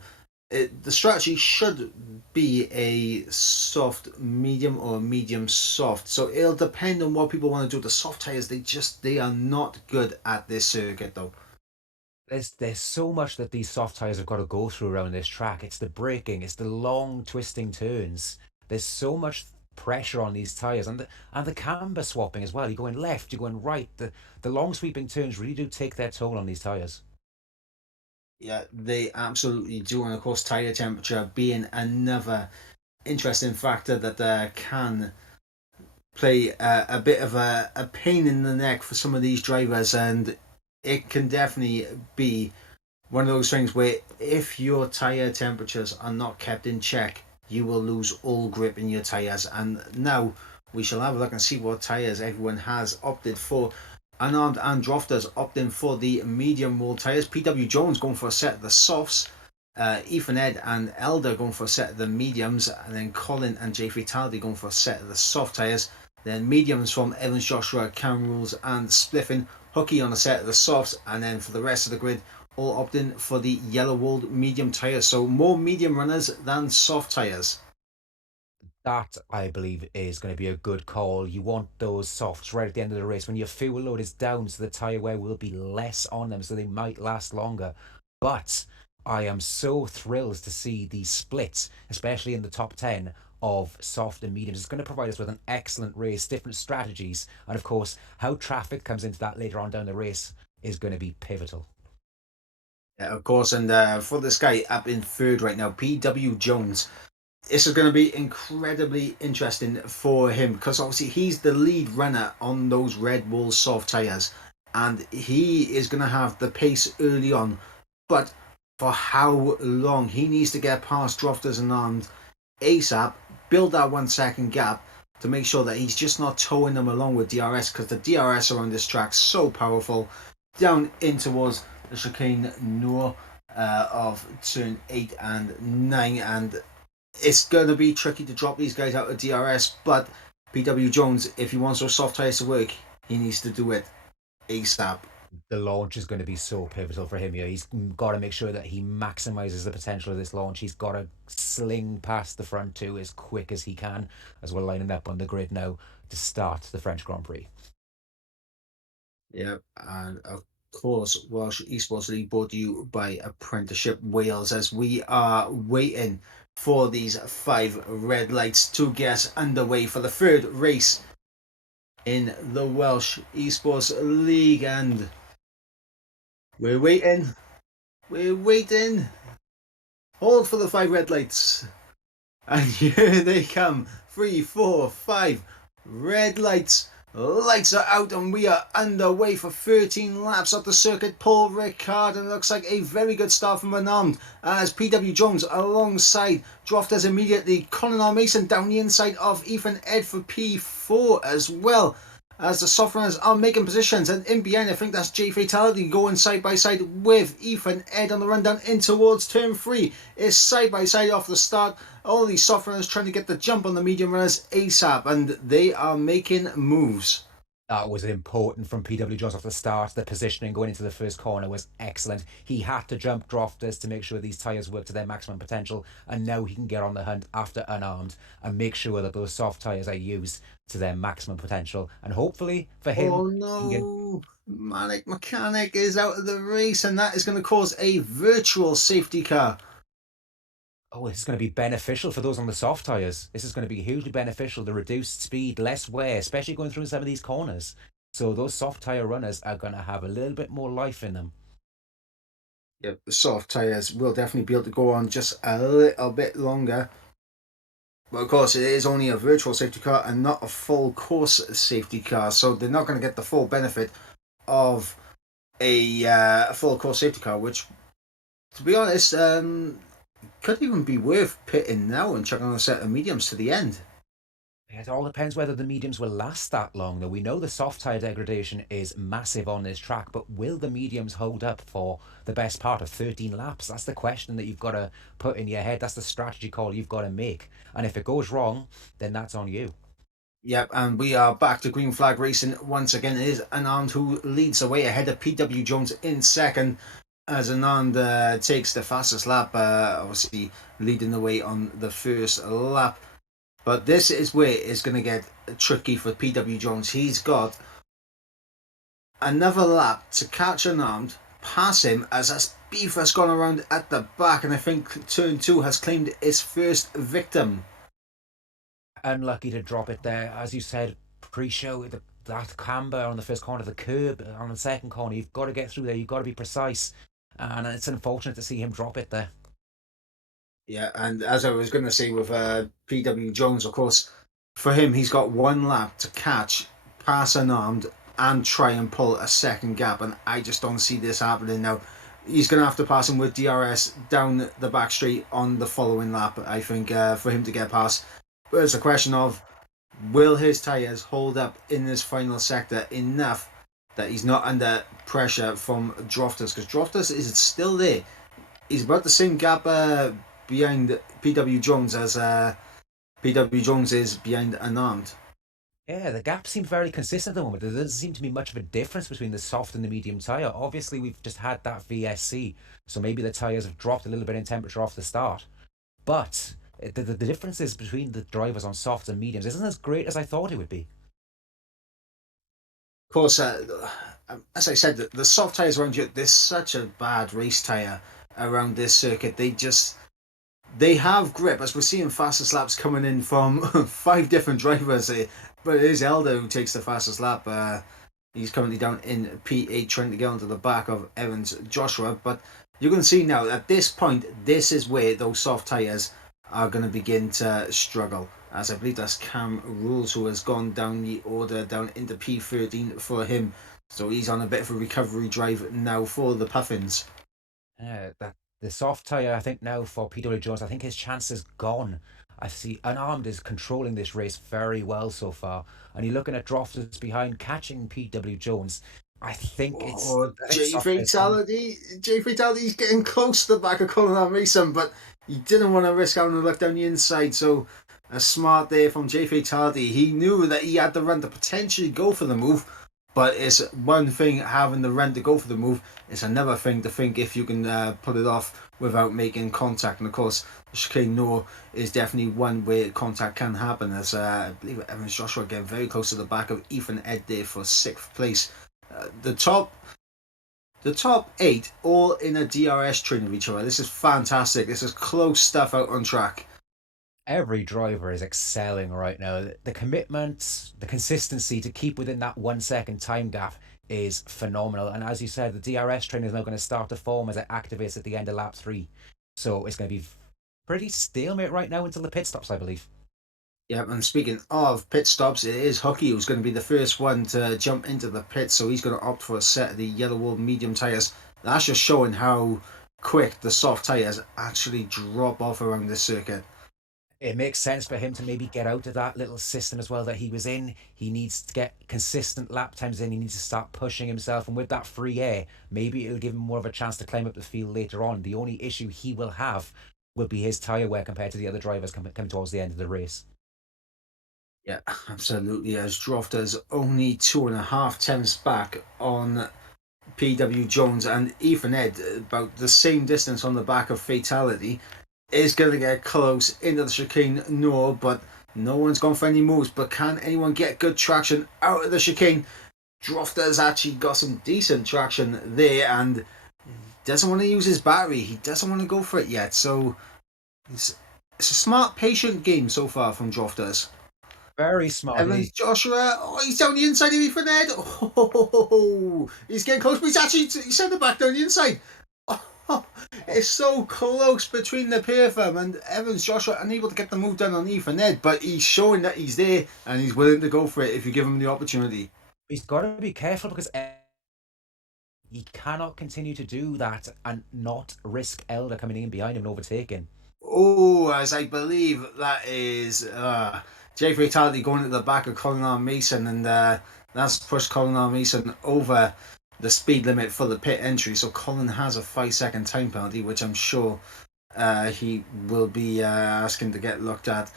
The strategy should be a soft medium or a medium soft. So it'll depend on what people want to do. The soft tires, they are not good at this circuit though. There's so much that these soft tires have got to go through around this track. It's the braking, it's the long twisting turns. There's so much pressure on these tires, and the camber swapping as well. You're going left, you're going right. The long sweeping turns really do take their toll on these tires. Yeah, they absolutely do. And of course, tire temperature being another interesting factor that can play a bit of a pain in the neck for some of these drivers. And it can definitely be one of those things where if your tire temperatures are not kept in check, you will lose all grip in your tires. And now we shall have a look and see what tires everyone has opted for. Unarmed and Drofters opting for the medium wall tires. PW Jones going for a set of the softs. Ethan Ed and Elder going for a set of the mediums, and then Colin and J Fatality going for a set of the soft tires. Then mediums from Evans Joshua, Cam Rules and Spliffin. Hooky on a set of the softs, and then for the rest of the grid, all opting for the yellow walled medium tyres. So more medium runners than soft tyres. That, I believe, is going to be a good call. You want those softs right at the end of the race when your fuel load is down, so the tyre wear will be less on them, so they might last longer. But I am so thrilled to see these splits, especially in the top 10 of soft and mediums. It's going to provide us with an excellent race, different strategies, and of course, how traffic comes into that later on down the race is going to be pivotal. Yeah, of course, and for this guy up in third right now, PW Jones. This is going to be incredibly interesting for him because obviously he's the lead runner on those Red Bull soft tyres, and he is going to have the pace early on. But for how long? He needs to get past Drofters and Armed ASAP, build that 1 second gap to make sure that he's just not towing them along with DRS, because the DRS around this track so powerful. Down in towards the chicane Noor of turn 8 and 9, and it's going to be tricky to drop these guys out of DRS, but PW Jones, if he wants those soft tyres to work, he needs to do it ASAP. The launch is going to be so pivotal for him here. He's got to make sure that he maximizes the potential of this launch. He's got to sling past the front two as quick as he can as we're lining up on the grid now to start the French Grand Prix. Yep, and of course, Welsh Esports League brought to you by Apprenticeship Wales as we are waiting for these 5 red lights to get underway for the third race in the Welsh Esports League, and we're waiting. Hold for the 5 red lights. And here they come. 3, 4, 5 red lights. Lights are out and we are underway for 13 laps of the circuit. Paul Ricard, and it looks like a very good start from Unarmed as PW Jones alongside Drofters immediately. Colin R. Mason down the inside of Ethan Ed for P4 as well, as the soft runners are making positions, and in behind I think that's J Fatality going side by side with Ethan Ed on the run down in towards turn 3. It's side by side off the start. All these soft runners trying to get the jump on the medium runners ASAP, and they are making moves. That was important from PW Jones off the start. The positioning going into the first corner was excellent. He had to jump Drofters to make sure these tyres work to their maximum potential, and now he can get on the hunt after Unarmed and make sure that those soft tyres are used to their maximum potential. And hopefully for him... Oh no! Manic Mechanic is out of the race, and that is going to cause a virtual safety car. Oh, this is going to be beneficial for those on the soft tyres. This is going to be hugely beneficial. The reduced speed, less wear, especially going through some of these corners. So those soft tyre runners are going to have a little bit more life in them. Yep, the soft tyres will definitely be able to go on just a little bit longer. But of course, it is only a virtual safety car and not a full course safety car, so they're not going to get the full benefit of a full course safety car, which, to be honest, could even be worth pitting now and chucking on a set of mediums to the end. It all depends whether the mediums will last that long, though. We know the soft tyre degradation is massive on this track, but will the mediums hold up for the best part of 13 laps? That's the question that you've got to put in your head. That's the strategy call you've got to make. And if it goes wrong, then that's on you. Yep, and we are back to green flag racing once again. It is Unarmed who leads the way ahead of PW Jones in second. as Anand takes the fastest lap, obviously leading the way on the first lap. But this is where it's going to get tricky for PW Jones. He's got another lap to catch Anand, pass him as that beef has gone around at the back, and I think turn 2 has claimed its first victim. Unlucky to drop it there. As you said, pre-show, that camber on the first corner, the curb on the second corner, you've got to get through there, you've got to be precise. And it's unfortunate to see him drop it there. Yeah, and as I was going to say with PW Jones, of course, for him, he's got one lap to catch, pass unarmed, and try and pull a second gap, and I just don't see this happening now. He's going to have to pass him with DRS down the back straight on the following lap, I think, for him to get past. But it's a question of, will his tyres hold up in this final sector enough that he's not under pressure from Drofters? Because Drofters is still there. He's about the same gap behind PW Jones as PW Jones is behind Anand. Yeah, the gap seemed very consistent at the moment. There doesn't seem to be much of a difference between the soft and the medium tyre. Obviously, we've just had that VSC, so maybe the tyres have dropped a little bit in temperature off the start. But the differences between the drivers on softs and mediums isn't as great as I thought it would be. Of course, as I said, the soft tyres around here, there's such a bad race tyre around this circuit. They have grip, as we're seeing fastest laps coming in from 5 different drivers. But it is Elder who takes the fastest lap. He's currently down in P8 trying to get onto the back of Evans Joshua. But you're going to see now, at this point, this is where those soft tyres are going to begin to struggle. As I believe that's Cam Rules who has gone down the order down into P13 for him. So he's on a bit of a recovery drive now for the Puffins. That the soft tyre, I think now for PW Jones, I think his chance is gone. I see Unarmed is controlling this race very well so far, and you're looking at Drofters behind catching PW Jones. I think it's Oh, I think J soft tyre's gone. Fatality. J Fatality's getting close to the back of Colin Mason, but he didn't want to risk having a look down the inside. So a smart there from J Fatality. He knew that he had the run to potentially go for the move, but it's one thing having the run to go for the move. It's another thing to think if you can pull it off without making contact. And of course, chicane no is definitely one where contact can happen. As I believe Evans Joshua getting very close to the back of Ethan Ed there for 6th place. The top 8 all in a DRS train of each other. This is fantastic. This is close stuff out on track. Every driver is excelling right now. The commitment, the consistency to keep within that 1 second time gap is phenomenal. And as you said, the DRS train is now going to start to form as it activates at the end of lap 3. So it's going to be pretty stalemate right now until the pit stops, I believe. Yeah, and speaking of pit stops, it is Hockey who's going to be the first one to jump into the pit, so he's going to opt for a set of the Yellow Wall medium tyres. That's just showing how quick the soft tyres actually drop off around this circuit. It makes sense for him to maybe get out of that little system as well that he was in. He needs to get consistent lap times in. He needs to start pushing himself. And with that free air, maybe it'll give him more of a chance to climb up the field later on. The only issue he will have will be his tyre wear compared to the other drivers coming towards the end of the race. Yeah, absolutely. As Drofter's only 2.5 tenths back on PW Jones and Ethan Ed, about the same distance on the back of Fatality, is going to get close into the chicane. No, but no one's gone for any moves. But can anyone get good traction out of the chicane? Drofter's actually got some decent traction there and doesn't want to use his battery. He doesn't want to go for it yet. So it's a smart, patient game so far from Drofters. Very smart. Evans Joshua, oh, he's down the inside of Ethan Ed. Oh, he's getting close, but he's sent it back down the inside. Oh, it's so close between the pair of them, and Evans Joshua unable to get the move done on Ethan Ed, but he's showing that he's there and he's willing to go for it if you give him the opportunity. He's got to be careful because he cannot continue to do that and not risk Elder coming in behind him and overtaking. Oh, as I believe that is Jay Fatality going to the back of Colin R. Mason, and that's pushed Colin R. Mason over the speed limit for the pit entry. So Colin has a 5 second time penalty, which I'm sure he will be asking to get looked at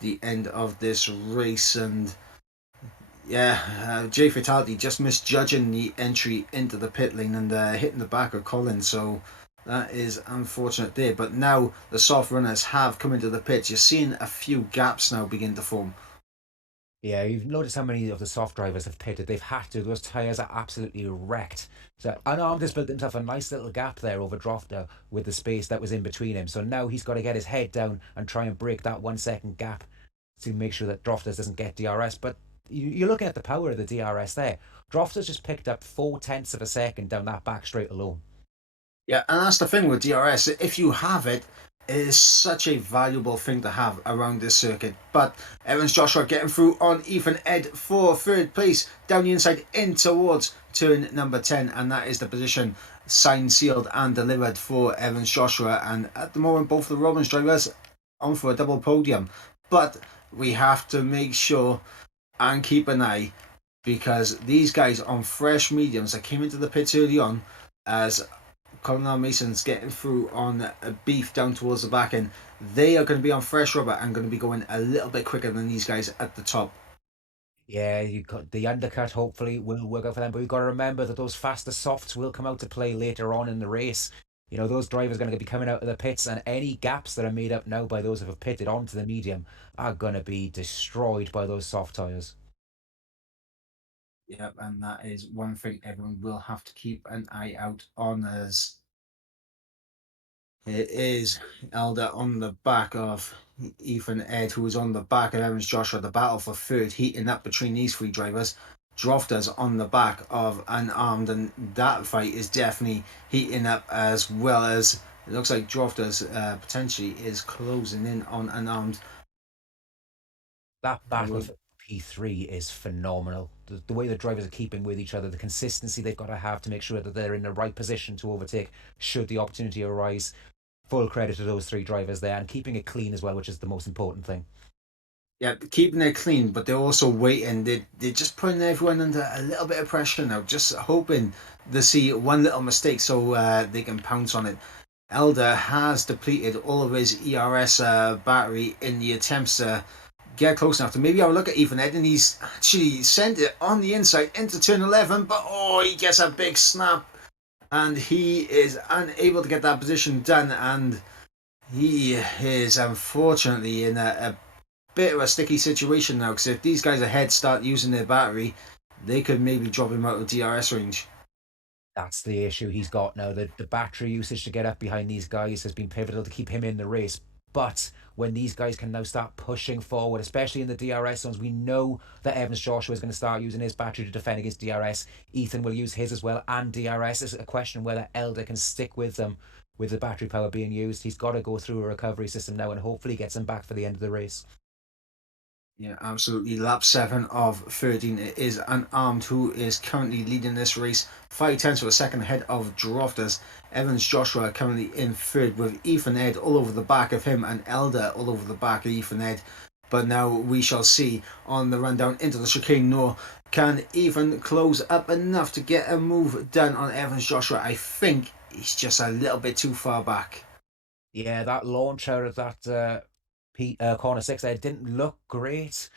the end of this race. And Jay Fatality just misjudging the entry into the pit lane and hitting the back of Collins. So that is unfortunate there. But now the soft runners have come into the pits. You're seeing a few gaps now begin to form. Yeah, you've noticed how many of the soft drivers have pitted. They've had to. Those tyres are absolutely wrecked. So Unarmed has built himself a nice little gap there over Drofter with the space that was in between him. So now he's got to get his head down and try and break that 1 second gap to make sure that Drofter doesn't get DRS. But you're looking at the power of the DRS there. Drofter's just picked up 4 tenths of a second down that back straight alone. Yeah, and that's the thing with DRS. If you have it, it is such a valuable thing to have around this circuit. But Evans Joshua getting through on Ethan Ed for third place, down the inside in towards turn number 10, and that is the position signed, sealed, and delivered for Evans Joshua. And at the moment, both the Robbins drivers on for a double podium. But we have to make sure and keep an eye, because these guys on fresh mediums that came into the pits early on, as Colonel Mason's getting through on a beef down towards the back end, they are going to be on fresh rubber and going to be going a little bit quicker than these guys at the top. Yeah, you got the undercut hopefully will work out for them, but we've got to remember that those faster softs will come out to play later on in the race. Those drivers are going to be coming out of the pits, and any gaps that are made up now by those who have pitted onto the medium are going to be destroyed by those soft tyres. Yep, and that is one thing everyone will have to keep an eye out on, as it is Elder on the back of Ethan Ed, who is on the back of Evans Joshua. The battle for third heating up between these three drivers. Drofter's on the back of Unarmed, and that fight is definitely heating up, as well as it looks like Drofter's potentially is closing in on Unarmed. That battle for P3 is phenomenal. The way the drivers are keeping with each other, the consistency they've got to have to make sure that they're in the right position to overtake should the opportunity arise. Full credit to those three drivers there, and keeping it clean as well, which is the most important thing. Yeah, keeping it clean, but they're also waiting. They're just putting everyone under a little bit of pressure now, just hoping to see one little mistake so they can pounce on it. Elder has depleted all of his ERS battery in the attempts to get close enough to maybe have a look at Ethan Ed, and he's actually sent it on the inside into turn 11, but he gets a big snap, and he is unable to get that position done, and he is unfortunately in a bit of a sticky situation now, because if these guys ahead start using their battery, they could maybe drop him out of DRS range. That's the issue he's got now. The battery usage to get up behind these guys has been pivotal to keep him in the race. But when these guys can now start pushing forward, especially in the DRS zones, we know that Evans Joshua is going to start using his battery to defend against DRS. Ethan will use his as well, and DRS is a question whether Elder can stick with them with the battery power being used. He's got to go through a recovery system now and hopefully gets him back for the end of the race. Yeah, absolutely. Lap 7 of 13. It is Unarmed who is currently leading this race. 5 tenths of a second ahead of Drofters. Evans Joshua currently in third, with Ethan Ed all over the back of him and Elder all over the back of Ethan Ed. But now we shall see on the rundown into the chicane, nor can Ethan close up enough to get a move done on Evans Joshua. I think he's just a little bit too far back. Yeah, that launch out of that corner six there didn't look great.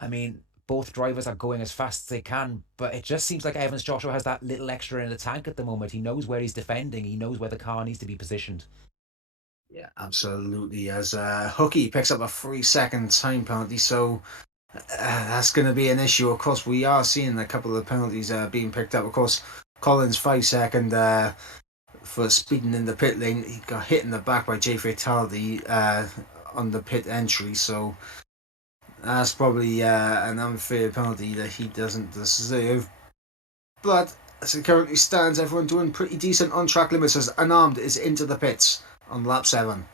I mean, both drivers are going as fast as they can, but it just seems like Evans Joshua has that little extra in the tank at the moment. He knows where he's defending, he knows where the car needs to be positioned. Yeah, absolutely. As Hooky picks up a 3 second time penalty, so that's going to be an issue. Of course, we are seeing a couple of penalties being picked up. Of course, Collins 5 second for speeding in the pit lane. He got hit in the back by Jay Fatality on the pit entry, so that's probably an unfair penalty that he doesn't deserve. But as it currently stands, everyone doing pretty decent on track limits, as Unarmed is into the pits on lap 7.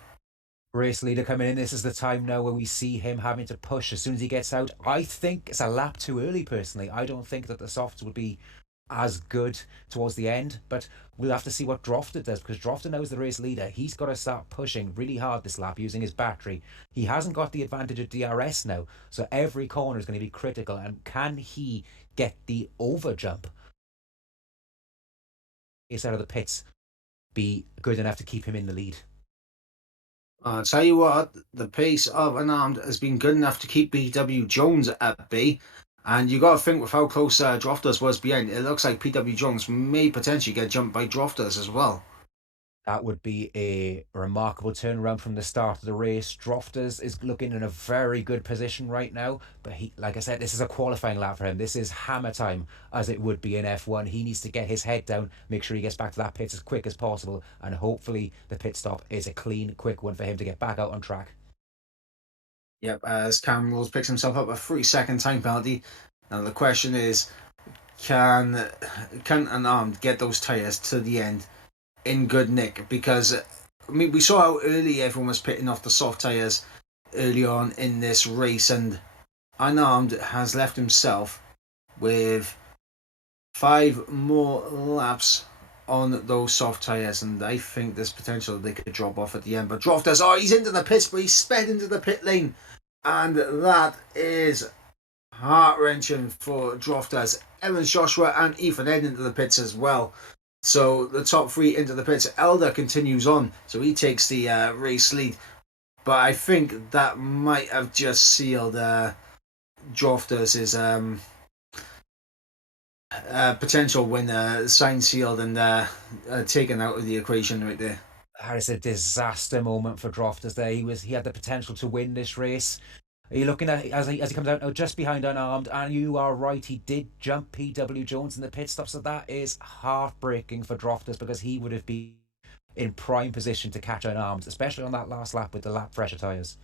Race leader coming in. This is the time now where we see him having to push as soon as he gets out. I think it's a lap too early, personally. I don't think that the softs would be as good towards the end, but we'll have to see what Drofter does, because Drofter knows the race leader. He's got to start pushing really hard this lap using his battery. He hasn't got the advantage of DRS now, so every corner is going to be critical. And can he get the over jump? Is out of the pits be good enough to keep him in the lead? I'll tell you what, the pace of Unarmed has been good enough to keep BW Jones at bay. And you got to think with how close Drofters was behind, it looks like PW Jones may potentially get jumped by Drofters as well. That would be a remarkable turnaround from the start of the race. Drofters is looking in a very good position right now, but he, like I said, this is a qualifying lap for him. This is hammer time, as it would be in F1. He needs to get his head down, make sure he gets back to that pit as quick as possible, and hopefully the pit stop is a clean, quick one for him to get back out on track. Yep, as Cameron Rose picks himself up a 3-second time penalty. Now the question is, can Unarmed get those tyres to the end in good nick? Because I mean, we saw how early everyone was pitting off the soft tyres early on in this race, and Unarmed has left himself with 5 more laps on those soft tyres, and I think there's potential they could drop off at the end. But Drofters, he's into the pits, but he's sped into the pit lane, and that is heart-wrenching for Drofters. Evans, Joshua and Ethan Ed into the pits as well. So the top 3 into the pits. Elder continues on, so he takes the race lead. But I think that might have just sealed Drofters' potential win, signed, sealed, and taken out of the equation right there. That is a disaster moment for Drofters there. He had the potential to win this race. Are you looking at as he comes out now just behind Unarmed, and you are right, he did jump PW Jones in the pit stop, so that is heartbreaking for Drofters because he would have been in prime position to catch Unarmed, especially on that last lap with the lap fresher tyres.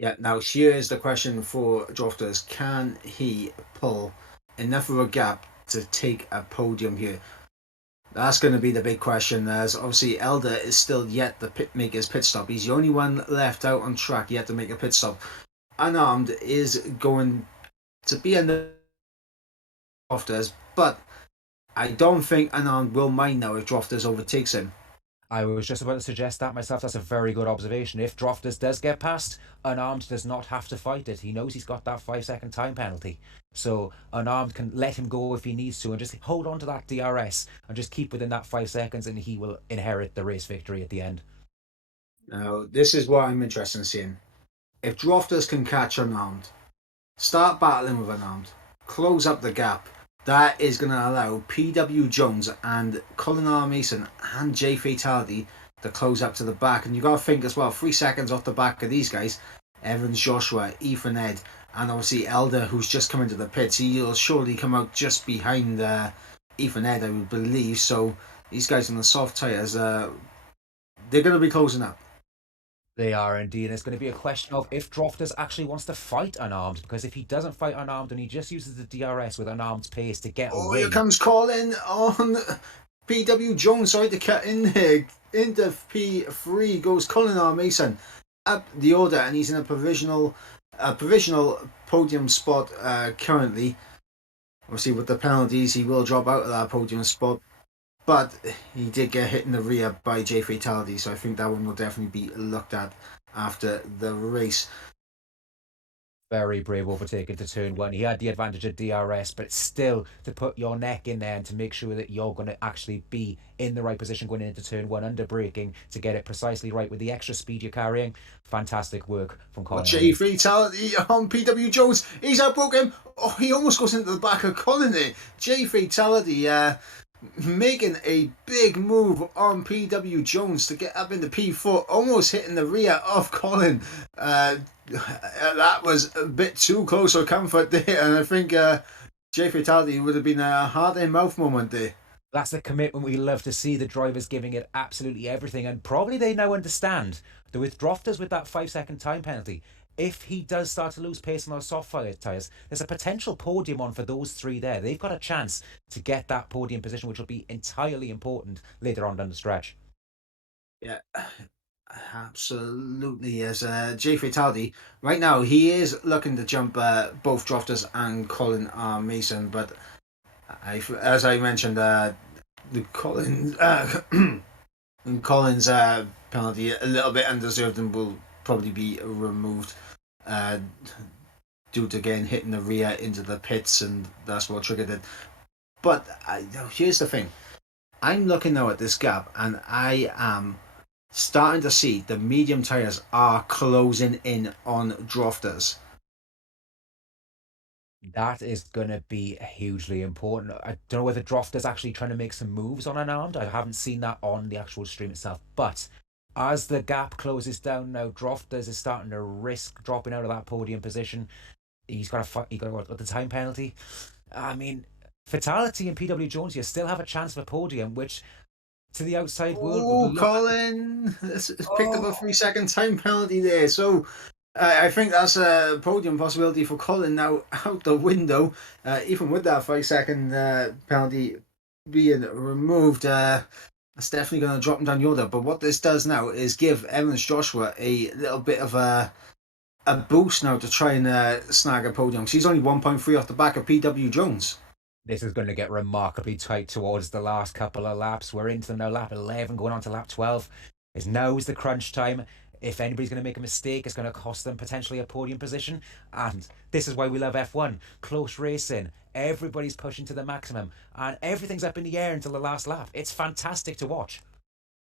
Yeah, now here's the question for Drofters. Can he pull enough of a gap to take a podium here? That's going to be the big question, as obviously Elder is still yet to make his pit stop. He's the only one left out on track yet to make a pit stop. Unarmed is going to be in the Drofters, but I don't think Unarmed will mind now if Drofters overtakes him. I was just about to suggest that myself. That's a very good observation. If Drofters does get past, Unarmed does not have to fight it. He knows he's got that 5-second time penalty. So Unarmed can let him go if he needs to and just hold on to that DRS and just keep within that 5 seconds, and he will inherit the race victory at the end. Now, this is what I'm interested in seeing. If Drofters can catch Unarmed, start battling with Unarmed, close up the gap, that is going to allow PW Jones and Colin R. Mason and J Fatality to close up to the back. And you got to think as well, 3 seconds off the back of these guys, Evans, Joshua, Ethan Ed, and obviously Elder, who's just come into the pits. He'll surely come out just behind Ethan Ed, I would believe. So these guys on the soft tyres, they're going to be closing up. They are indeed. And it's going to be a question of if Drofters actually wants to fight Unarmed, because if he doesn't fight Unarmed and he just uses the DRS with Unarmed's pace to get away. Here comes Colin on PW Jones, sorry to cut in here. Into P3 goes Colin R. Mason up the order, and he's in a provisional podium spot currently. Obviously, with the penalties, he will drop out of that podium spot. But he did get hit in the rear by J Fatality, so I think that one will definitely be looked at after the race. Very brave overtaking to turn 1. He had the advantage of DRS, but still to put your neck in there and to make sure that you're going to actually be in the right position going into turn 1 under braking to get it precisely right with the extra speed you're carrying. Fantastic work from Colin. J Fatality on PW Jones. He's outbroken. He almost goes into the back of Colin there. J Fatality making a big move on PW Jones to get up into P4, almost hitting the rear of Colin. That was a bit too close for comfort there, and I think J Fatality would have been a heart in mouth moment there. That's the commitment we love to see, the drivers giving it absolutely everything, and probably they now understand that with Drofters with that 5-second time penalty, if he does start to lose pace on those soft fire tyres, there's a potential podium on for those 3 there. They've got a chance to get that podium position, which will be entirely important later on down the stretch. Yeah, absolutely. As J Fatality, right now, he is looking to jump both Drofters and Colin R. Mason, but as I mentioned, the Colin's penalty a little bit undeserved and will probably be removed due to again hitting the rear into the pits, and that's what triggered it. But here's the thing. I'm looking now at this gap, and I am starting to see the medium tyres are closing in on Drofters. That is going to be hugely important. I don't know whether Drofter's actually trying to make some moves on unarmed. I haven't seen that on the actual stream itself. But as the gap closes down now, Drofter's is starting to risk dropping out of that podium position. He's got to he got to what, the time penalty. I mean, Fatality and PW Jones here still have a chance of a podium, which to the outside world would Oh, look. Colin, it's picked up a Oh, 3 second time penalty there. So I think that's a podium possibility for Colin now out the window. Even with that 5 second penalty being removed, that's definitely going to drop him down the order. But what this does now is give Evans Joshua a little bit of a boost now to try and snag a podium. He's only 1.3 off the back of PW Jones. this is going to get remarkably tight towards the last couple of laps. We're into now lap 11, going on to lap 12. Is now is the crunch time. If anybody's going to make a mistake, it's going to cost them potentially a podium position. And this is why we love F1. Close racing. Everybody's pushing to the maximum. And everything's up in the air until the last lap. It's fantastic to watch.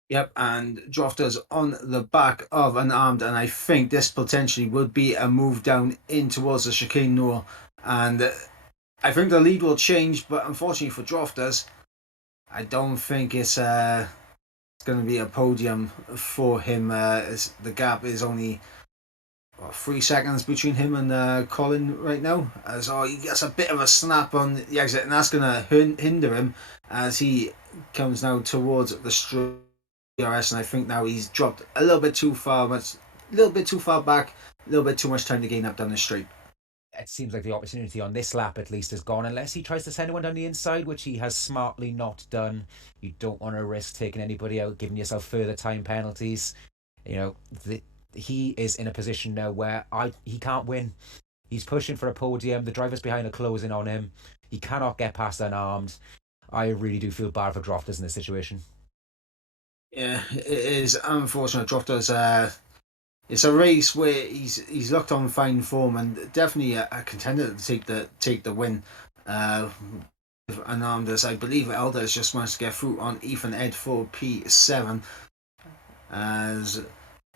Yep, and Drofter's on the back of an armed, and I think this potentially would be a move down in towards the chicane Noor. And I think the lead will change, but unfortunately for Drofters, I don't think it's going to be a podium for him. The gap is only 3 seconds between him and Colin right now. So he gets a bit of a snap on the exit, and that's going to hinder him as he comes now towards the straight. DRS, and I think now he's dropped a little bit too far, a little bit too far back, a little bit too much time to gain up down the straight. It seems like the opportunity on this lap at least is gone, unless he tries to send one down the inside, which he has smartly not done. You don't want to risk taking anybody out, giving yourself further time penalties. You know, he is in a position now where he can't win. He's pushing for a podium. The drivers behind are closing on him. He cannot get past unarmed. I really do feel bad for Drofters in this situation. Yeah, it is unfortunate. Drofter's it's a race where he's looked on fine form and definitely a contender to take the win. Unarmed as I believe Elder has just managed to get through on Ethan Ed for P7. As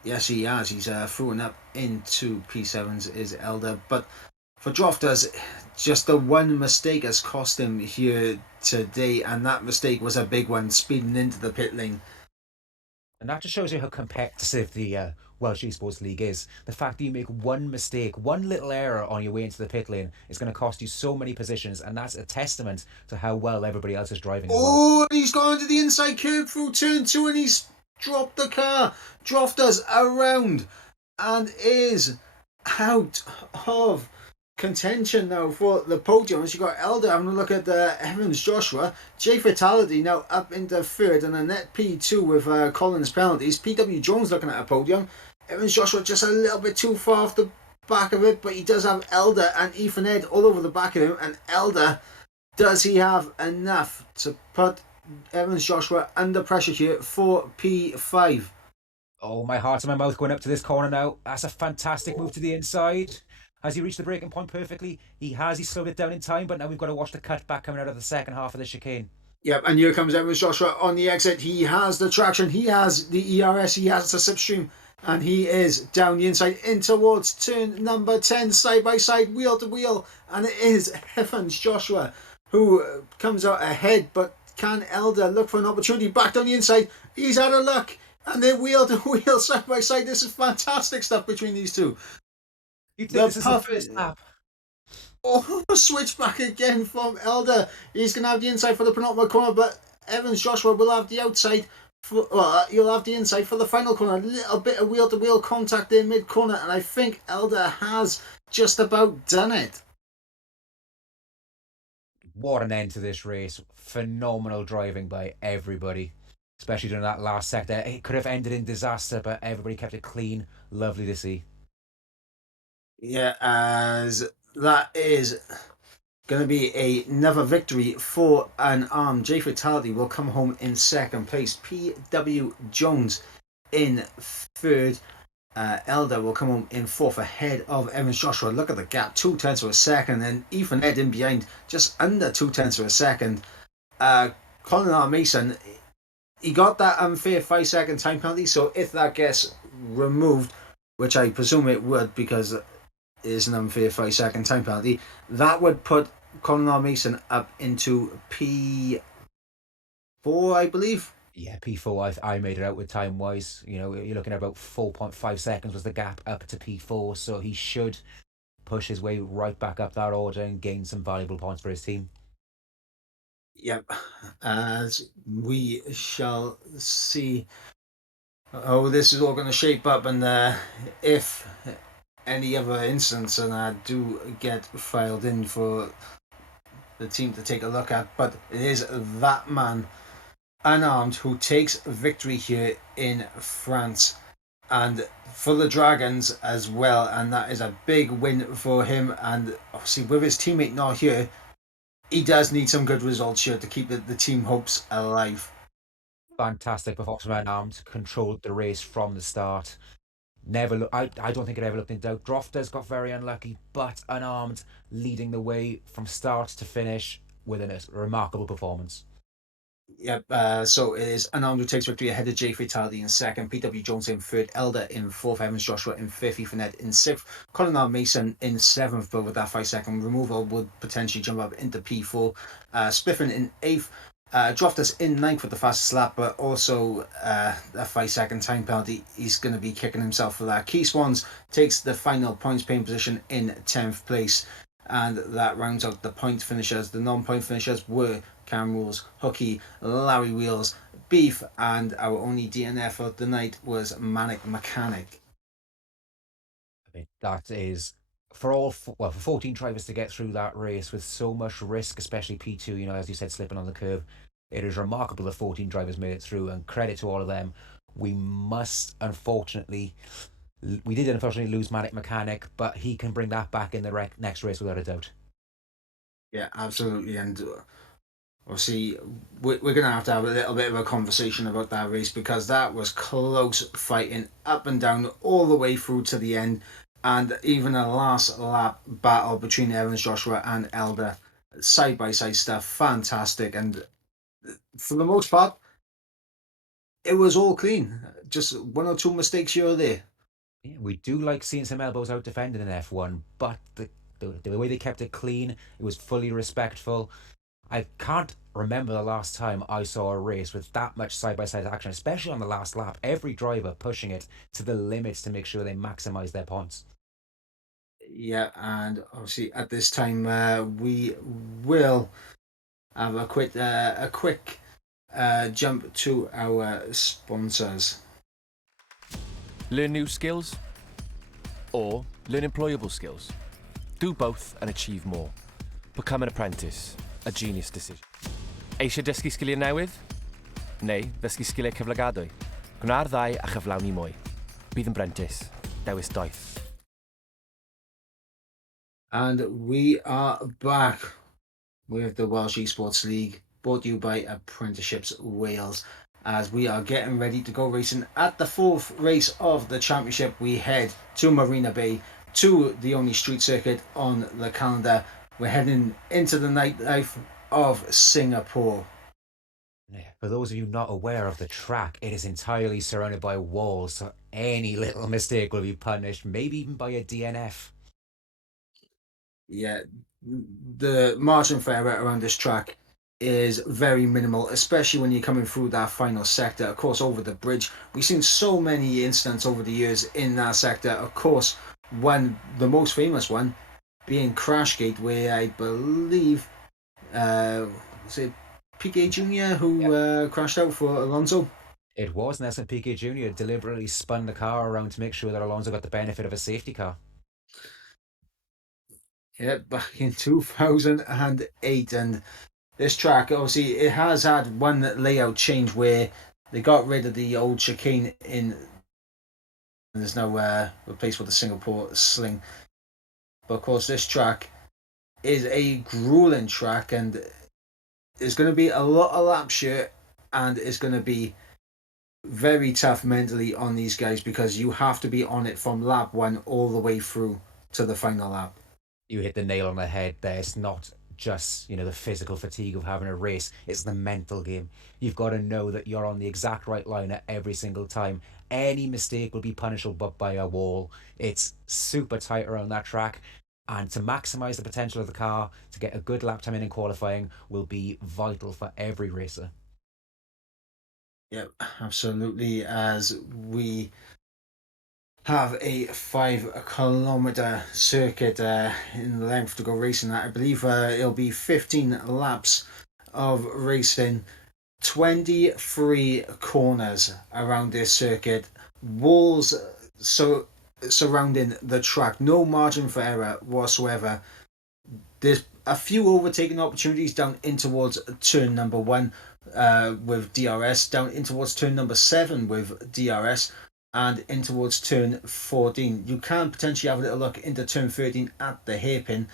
yes, he has. He's thrown up into P7s is Elder, but for Drofters, just the one mistake has cost him here today, and that mistake was a big one, speeding into the pit lane. And that just shows you how competitive the Welsh Esports League is. The fact that you make one mistake, one little error on your way into the pit lane is going to cost you so many positions, and that's a testament to how well everybody else is driving as well. Oh, he's gone to the inside curb through turn 2 and he's dropped the car. Drofters around and is out of contention now for the podium. As you got Elder having a look at Evans Joshua. J Fatality now up into third and a net P2 with Collins penalties. PW Jones looking at a podium. Evans Joshua just a little bit too far off the back of it, but he does have Elder and Ethan Ed all over the back of him. And Elder, does he have enough to put Evans Joshua under pressure here for P5? Oh, my heart and my mouth going up to this corner now. That's a fantastic move to the inside. Has he reached the breaking point perfectly? He has. He slowed it down in time, but now we've got to watch the cutback coming out of the second half of the chicane. Yep, and here comes Evans Joshua on the exit. He has the traction, he has the ERS, he has the slipstream, and he is down the inside in towards turn number 10, side by side, wheel to wheel, and it is Evans Joshua who comes out ahead, but can Elder look for an opportunity back down the inside? He's out of luck, and they're wheel to wheel, side by side. This is fantastic stuff between these two. You think this is the first lap? Oh, switch back again from Elder. He's going to have the inside for the penultimate corner, but Evans Joshua will have the outside. He'll have the inside for the final corner. A little bit of wheel-to-wheel contact there mid-corner, and I think Elder has just about done it. What an end to this race. Phenomenal driving by everybody, especially during that last sector. It could have ended in disaster, but everybody kept it clean. Lovely to see. Yeah, as that is going to be another victory for an arm. J Fatality will come home in second place. PW Jones in third. Elder will come home in fourth ahead of Evans Joshua. Look at the gap, 0.2 of a second. And Ethan Ed in behind, just under 0.2 of a second. Colin R. Mason, he got that unfair 5 second time penalty. So if that gets removed, which I presume it would, because is an unfair 5-second time penalty. That would put Conor Mason up into P4, I believe. Yeah, P4, I made it out with time wise. You know, you're looking at about 4.5 seconds was the gap up to P4, so he should push his way right back up that order and gain some valuable points for his team. Yep, as we shall see how this is all going to shape up, and if any other instance and I do get filed in for the team to take a look at, but it is that man unarmed who takes victory here in France and for the Dragons as well, and that is a big win for him. And obviously with his teammate not here, he does need some good results here to keep the team hopes alive. Fantastic performance from unarmed, controlled the race from the start. I don't think it ever looked in doubt. Drofter's got very unlucky, but unarmed, leading the way from start to finish with a remarkable performance. Yep, so it is unarmed who takes victory ahead of Jay Fatality in second, PW Jones in third, Elder in fourth, Evans Joshua in fifth, Ethernet in sixth, Colin Mason in seventh, but with that 5-second removal would potentially jump up into P4, Spiffin in eighth, Droftus in ninth with the fastest lap, but also a 5-second time penalty. He's going to be kicking himself for that. Key Swans takes the final points paying position in 10th place. And that rounds out the point finishers. The non-point finishers were Cam Rules, Hooky, Larry Wheels, Beef, and our only DNF of the night was Manic Mechanic. I mean, that is for for 14 drivers to get through that race with so much risk, especially P2. You know, as you said, slipping on the curb. It is remarkable that 14 drivers made it through, and credit to all of them. We did unfortunately lose Manic Mechanic, but he can bring that back in the next race without a doubt. Yeah, absolutely. And obviously, we're going to have a little bit of a conversation about that race because that was close fighting up and down all the way through to the end. And even a last lap battle between Evans Joshua and Elder. Side by side stuff, fantastic. And for the most part, it was all clean. Just one or two mistakes here or there. Yeah, we do like seeing some elbows out defending in F1, but the way they kept it clean, it was fully respectful. I can't remember the last time I saw a race with that much side by side action, especially on the last lap. Every driver pushing it to the limits to make sure they maximise their points. Yeah, and obviously at this time we will have a quick jump to our sponsors. Learn new skills or learn employable skills. Do both and achieve more. Become an apprentice, a genius decision. Eisiau dysgu sgiliau newydd? Neu ddysgu sgiliau cyflogadwy? Gwna'r ddau a chyflawni mwy. Bydd yn Brentis, dewis doeth. And we are back with the Welsh Esports League, brought to you by Apprenticeships Wales. As we are getting ready to go racing at the fourth race of the championship, we head to Marina Bay, to the only street circuit on the calendar. We're heading into the nightlife of Singapore. For those of you not aware of the track, it is entirely surrounded by walls, so any little mistake will be punished, maybe even by a DNF. Yeah, the margin for error around this track is very minimal, especially when you're coming through that final sector. Of course, over the bridge, we've seen so many incidents over the years in that sector. Of course, the most famous one being Crashgate, where I believe was it Piquet Jr. who crashed out for Alonso. It was Nelson Piquet Jr. deliberately spun the car around to make sure that Alonso got the benefit of a safety car. Yeah, back in 2008, and this track, obviously, it has had one layout change where they got rid of the old chicane and there's now replaced with the Singapore sling. But of course, this track is a grueling track, and it's going to be a lot of laps here, and it's going to be very tough mentally on these guys because you have to be on it from lap 1 all the way through to the final lap. You hit the nail on the head there. It's not just, the physical fatigue of having a race. It's the mental game. You've got to know that you're on the exact right line at every single time, Any mistake will be punishable by a wall. It's super tight around that track. And to maximise the potential of the car, to get a good lap time in qualifying, will be vital for every racer. Yep, absolutely. As we have a 5 kilometer circuit in length to go racing at, I believe it'll be 15 laps of racing, 23 corners around this circuit, walls so surrounding the track, no margin for error whatsoever. There's a few overtaking opportunities down in towards turn number 1 with DRS, down in towards turn number 7 with DRS, and in towards turn 14. You can potentially have a little look into turn 13 at the hairpin,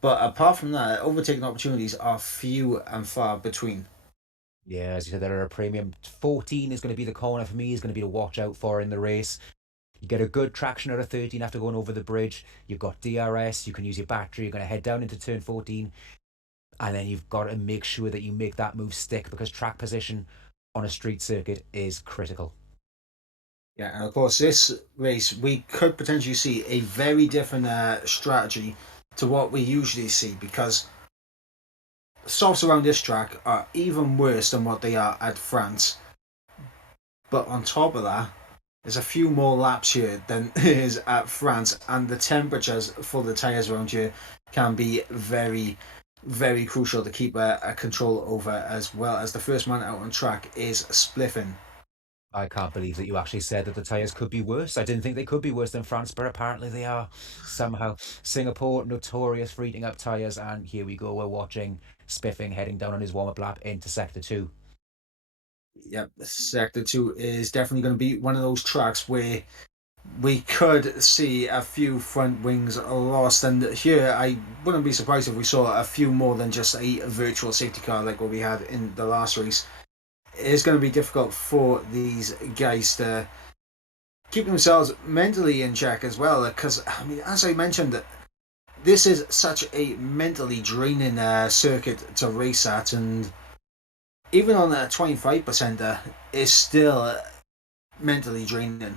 but apart from that, overtaking opportunities are few and far between. Yeah, as you said, there are a premium. 14 is going to be the corner for me, is going to be to watch out for in the race. You get a good traction out of 13 after going over the bridge. You've got DRS, you can use your battery, you're going to head down into turn 14, and then you've got to make sure that you make that move stick, because track position on a street circuit is critical. Yeah, and of course, this race we could potentially see a very different strategy to what we usually see, because softs around this track are even worse than what they are at France. But on top of that, there's a few more laps here than there is at France, and the temperatures for the tyres around here can be very, very crucial to keep a control over, as well as the first man out on track is Spliffing. I can't believe that you actually said that the tyres could be worse. I didn't think they could be worse than France, but apparently they are somehow. Singapore, notorious for eating up tyres, and here we go, we're watching Spiffing heading down on his warm-up lap into Sector 2. Yep, Sector 2 is definitely going to be one of those tracks where we could see a few front wings lost, and here I wouldn't be surprised if we saw a few more than just a virtual safety car like what we had in the last race. It's going to be difficult for these guys to keep themselves mentally in check as well, because I mean, as I mentioned, this is such a mentally draining circuit to race at, and even on a 25%, it's still mentally draining.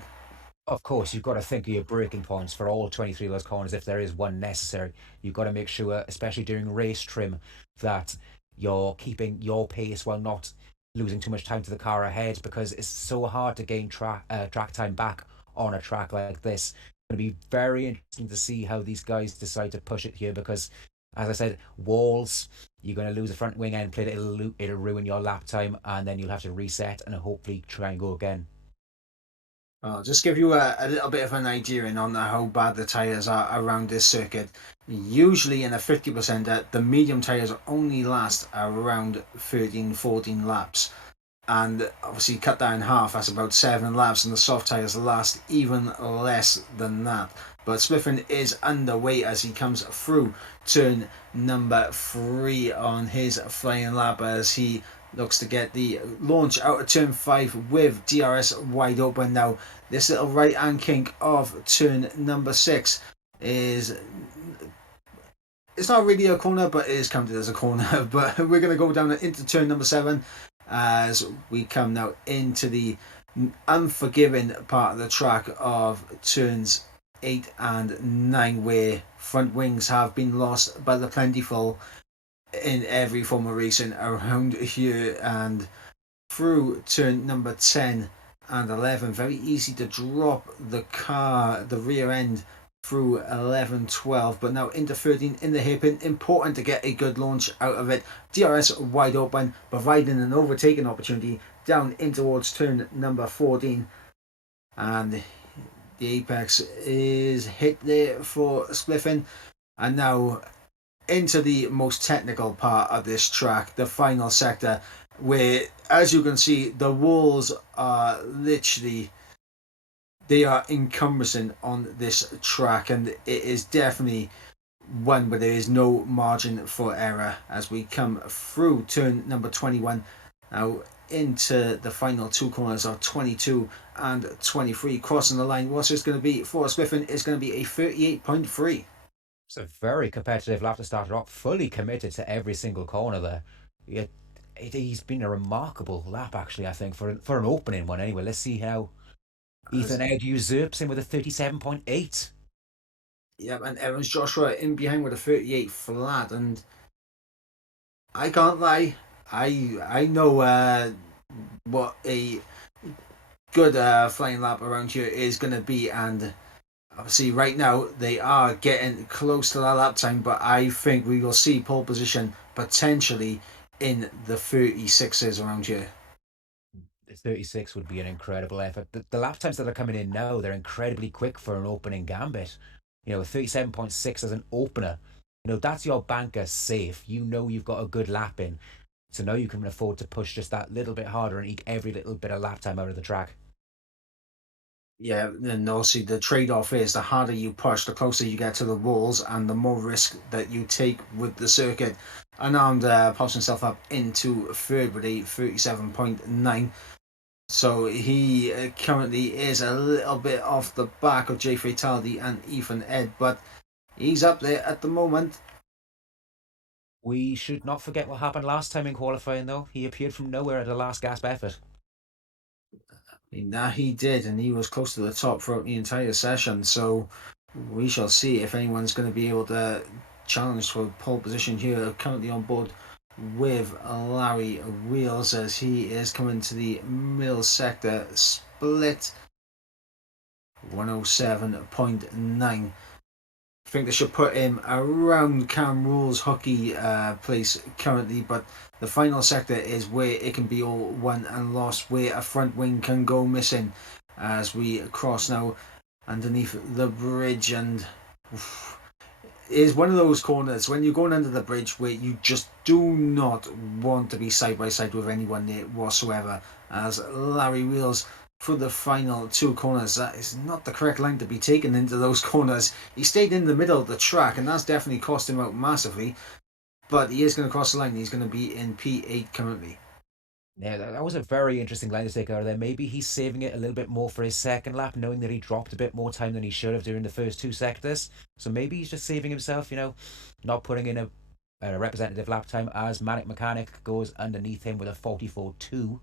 Of course, you've got to think of your braking points for all 23 of those corners if there is one necessary. You've got to make sure, especially during race trim, that you're keeping your pace while not losing too much time to the car ahead, because it's so hard to gain track time back on a track like this. It's going to be very interesting to see how these guys decide to push it here, because, as I said, walls, you're going to lose a front wing end plate, it'll ruin your lap time, and then you'll have to reset and hopefully try and go again. I'll just give you a little bit of an idea on how bad the tyres are around this circuit. Usually in a 50%, the medium tyres only last around 13-14 laps. And obviously cut that in half, that's about 7 laps, and the soft tyres last even less than that. But Spliffin is underway as he comes through turn number 3 on his flying lap, as he looks to get the launch out of turn 5 with DRS wide open. Now, this little right hand kink of turn number 6 is, it's not really a corner, but it is counted as a corner. But we're going to go down into turn number 7 as we come now into the unforgiving part of the track of turns 8 and 9, where front wings have been lost by the plentiful in every form of racing around here. And through turn number 10 and 11, very easy to drop the car, the rear end, through 11, 12, but now into 13 in the hairpin. Important to get a good launch out of it. DRS wide open, providing an overtaking opportunity down in towards turn number 14. And the apex is hit there for Spliffin. And now into the most technical part of this track, the final sector, where, as you can see, the walls are literally, they are encumbersome on this track, and it is definitely one where there is no margin for error as we come through turn number 21 now into the final 2 corners of 22 and 23. Crossing the line, what's this going to be for Spliffin? Is going to be a 38.3. It's a very competitive lap to start it off, fully committed to every single corner there. He's been a remarkable lap, actually, I think, for an opening one anyway. Let's see how Ethan Ed usurps him with a 37.8. Yep, and Evans Joshua in behind with a 38 flat, and I can't lie, I know what a good flying lap around here is going to be, and obviously right now they are getting close to that lap time, but I think we will see pole position potentially in the 36s around here. 36 would be an incredible effort. The lap times that are coming in now, they're incredibly quick for an opening gambit. 37.6 as an opener, that's your banker safe. You've got a good lap in. So now you can afford to push just that little bit harder and eke every little bit of lap time out of the track. Yeah, and obviously the trade-off is the harder you push, the closer you get to the walls, and the more risk that you take with the circuit. Unarmed pops himself up into third with a 37.9. So he currently is a little bit off the back of Jay Fataldi and Ethan Ed, but he's up there at the moment. We should not forget what happened last time in qualifying, though. He appeared from nowhere at the last gasp effort. Nah, he did, and he was close to the top throughout the entire session. So we shall see if anyone's going to be able to challenge for pole position here. Currently on board with Larry Wheels as he is coming to the middle sector split 107.9. I think they should put him around Cam Rule's hockey place currently, but the final sector is where it can be all won and lost, where a front wing can go missing as we cross now underneath the bridge. And is one of those corners when you're going under the bridge where you just do not want to be side by side with anyone there whatsoever, as Larry Wheels for the final two corners. That is not the correct line to be taken into those corners. He stayed in the middle of the track, and that's definitely cost him out massively. But he is going to cross the line. He's going to be in P8 currently. Yeah, that was a very interesting line to take out of there. Maybe he's saving it a little bit more for his second lap, knowing that he dropped a bit more time than he should have during the first two sectors. So maybe he's just saving himself, not putting in a representative lap time as Manic Mechanic goes underneath him with a 44.2.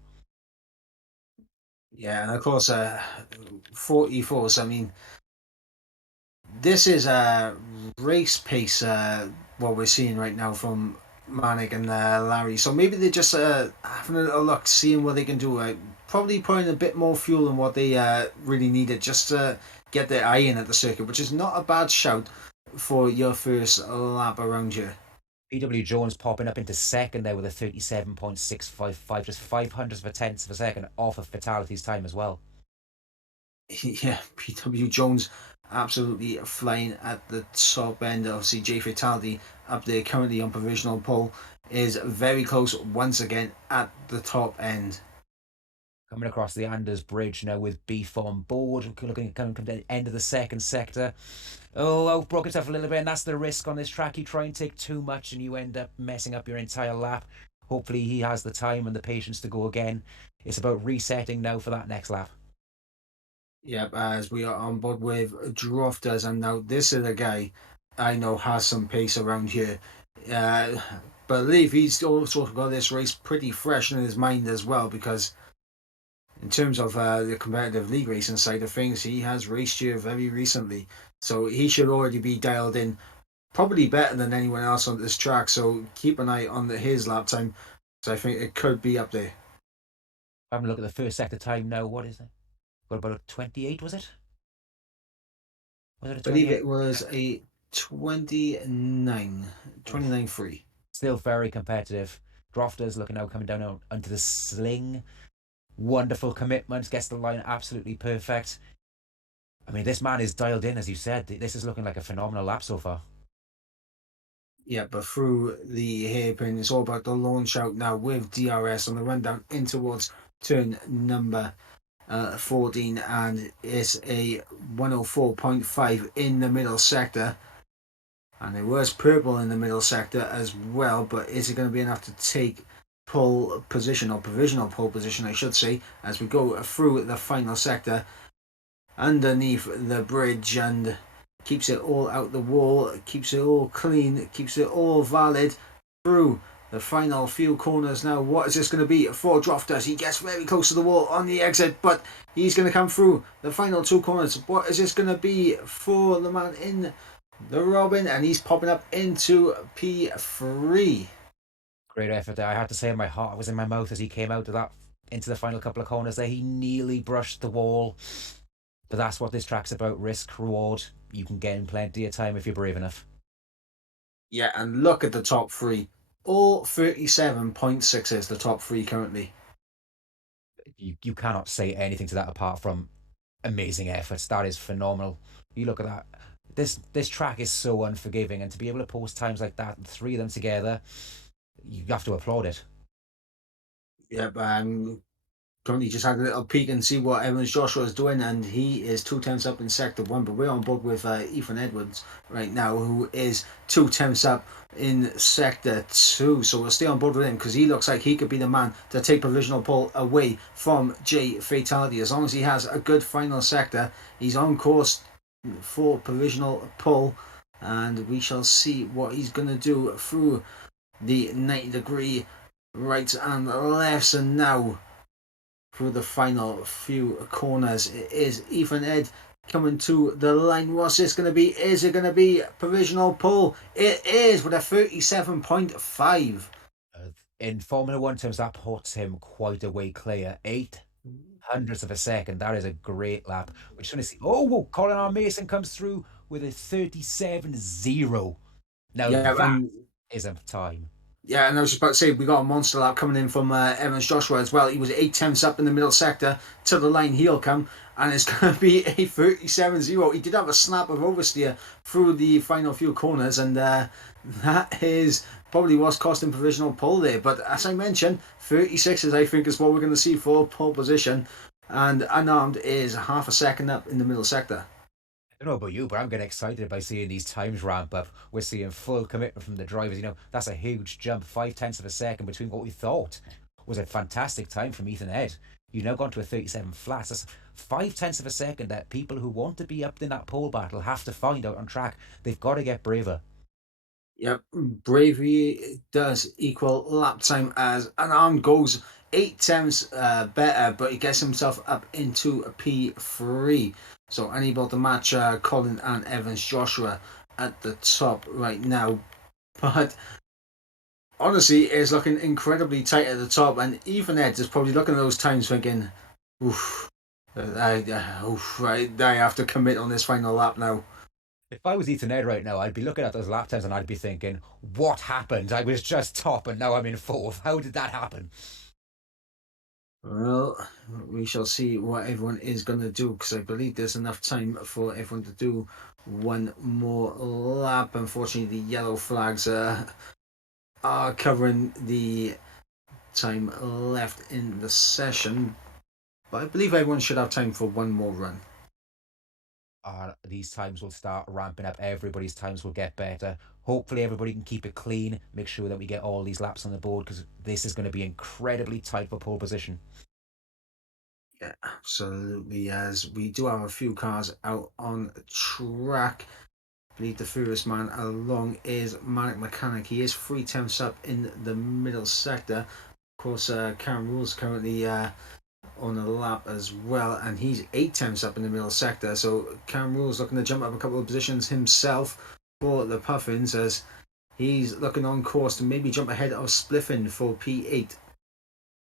Yeah, and of course, 44s. I mean, this is a race pace. What we're seeing right now from Manic and Larry. So maybe they're just having a look, seeing what they can do. Probably putting a bit more fuel in what they really needed, just to get their eye in at the circuit, which is not a bad shout for your first lap around here. PW Jones popping up into second there with a 37.655, just 500ths of a tenth of a second off of Fatality's time as well. Yeah, PW Jones absolutely flying at the top end. Obviously, Jay Fataldi up there currently on provisional pole is very close once again at the top end. Coming across the Anders Bridge now with Beef on board, looking at coming to the end of the second sector. Oh, broke himself a little bit, and that's the risk on this track. You try and take too much and you end up messing up your entire lap. Hopefully he has the time and the patience to go again. It's about resetting now for that next lap. Yep, as we are on board with Drofters, and now this is a guy I know has some pace around here. Believe he's also got this race pretty fresh in his mind as well, because in terms of the competitive league racing side of things, he has raced here very recently. So he should already be dialed in, probably better than anyone else on this track. So keep an eye on his lap time, so I think it could be up there. Having a look at the first sector time now. What is it? What about a 28, was it? Was it a I believe 28? it was a 29, 29.3. Still very competitive. Drofters looking now coming down onto the sling. Wonderful commitment. Gets the line absolutely perfect. I mean, this man is dialed in, as you said. This is looking like a phenomenal lap so far. Yeah, but through the hairpin, it's all about the launch out now with DRS on the run down in towards turn number 14, and it's a 104.5 in the middle sector. And it was purple in the middle sector as well, but is it going to be enough to take pole position, or provisional pole position, I should say, as we go through the final sector underneath the bridge, and keeps it all out the wall, keeps it all clean, keeps it all valid through the final few corners now. What is this going to be for Drofters? He gets very close to the wall on the exit, but he's going to come through the final two corners. What is this going to be for the man in the Robin? And he's popping up into P3. Great effort there. I had to say my heart was in my mouth as he came out of that into the final couple of corners there. He nearly brushed the wall. But that's what this track's about. Risk, reward. You can gain plenty of time if you're brave enough. Yeah, and look at the top three. All 37.6 is the top three currently. You cannot say anything to that apart from amazing efforts. That is phenomenal. You look at that. This track is so unforgiving, and to be able to post times like that, and three of them together, you have to applaud it. Yep, currently just had a little peek and see what Evans Joshua is doing, and he is 2 tenths up in sector 1, but we're on board with Ethan Edwards right now, who is 2 tenths up in sector 2, so we'll stay on board with him because he looks like he could be the man to take provisional pole away from J Fatality. As long as he has a good final sector, he's on course for provisional pole, and we shall see what he's going to do through the 90-degree rights and lefts. And now through the final few corners, it is Ethan Ed coming to the line. What's this going to be? Is it going to be provisional pole? It is, with a 37.5. In Formula One terms, that puts him quite a way clear. 800ths of a second. That is a great lap. We're just going to see. Oh, Colin R. Mason comes through with a 37.0. Now that is a time. Yeah, and I was just about to say, we got a monster lap coming in from Evans Joshua as well. He was 8 tenths up in the middle sector. To the line he'll come, and it's going to be a 37.0. He did have a snap of oversteer through the final few corners, and that is probably what's costing provisional pole there. But as I mentioned, 36s I think is what we're going to see for pole position, and unarmed is half a second up in the middle sector. I don't know about you, but I'm getting excited by seeing these times ramp up. We're seeing full commitment from the drivers. That's a huge jump, 5/10 of a second between what we thought was a fantastic time from Ethan Ed. You've now gone to a 37 flats. That's 5/10 of a second that people who want to be up in that pole battle have to find out on track. They've got to get braver. Yep, bravery does equal lap time as unarmed goes 8 tenths better, but he gets himself up into a P3. So unable to match Colin and Evans Joshua at the top right now. But honestly, it's looking incredibly tight at the top, and Ethan Ed is probably looking at those times thinking, oof, I have to commit on this final lap now. If I was Ethan Ed right now, I'd be looking at those lap times and I'd be thinking, what happened? I was just top and now I'm in fourth. How did that happen? Well, we shall see what everyone is going to do, because I believe there's enough time for everyone to do one more lap. Unfortunately, the yellow flags are covering the time left in the session, but I believe everyone should have time for one more run. These times will start ramping up. Everybody's times will get better. Hopefully everybody can keep it clean, make sure that we get all these laps on the board, because this is going to be incredibly tight for pole position. Yeah, absolutely, as we do have a few cars out on track. I believe the furthest man along is Manic Mechanic. He is 3 tenths up in the middle sector. Of course, Cam Rule's currently on a lap as well, and he's 8 tenths up in the middle sector. So Cam Rule's looking to jump up a couple of positions himself for the Puffins, as he's looking on course to maybe jump ahead of Spliffin for P8.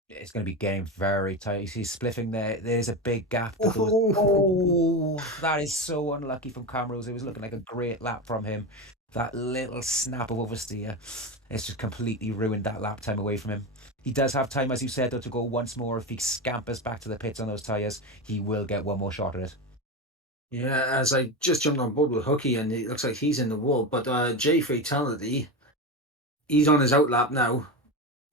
It's going to be getting very tight. He's spliffing there. There's a big gap. Oh, that is so unlucky from Cam Rules. It was looking like a great lap from him. That little snap of oversteer, it's just completely ruined that lap time away from him. He does have time, as you said, though, to go once more. If he scampers back to the pits on those tyres, he will get one more shot at it. Yeah, as I just jumped on board with Hooky, and it looks like he's in the wall. But J Fatality, he's on his outlap now,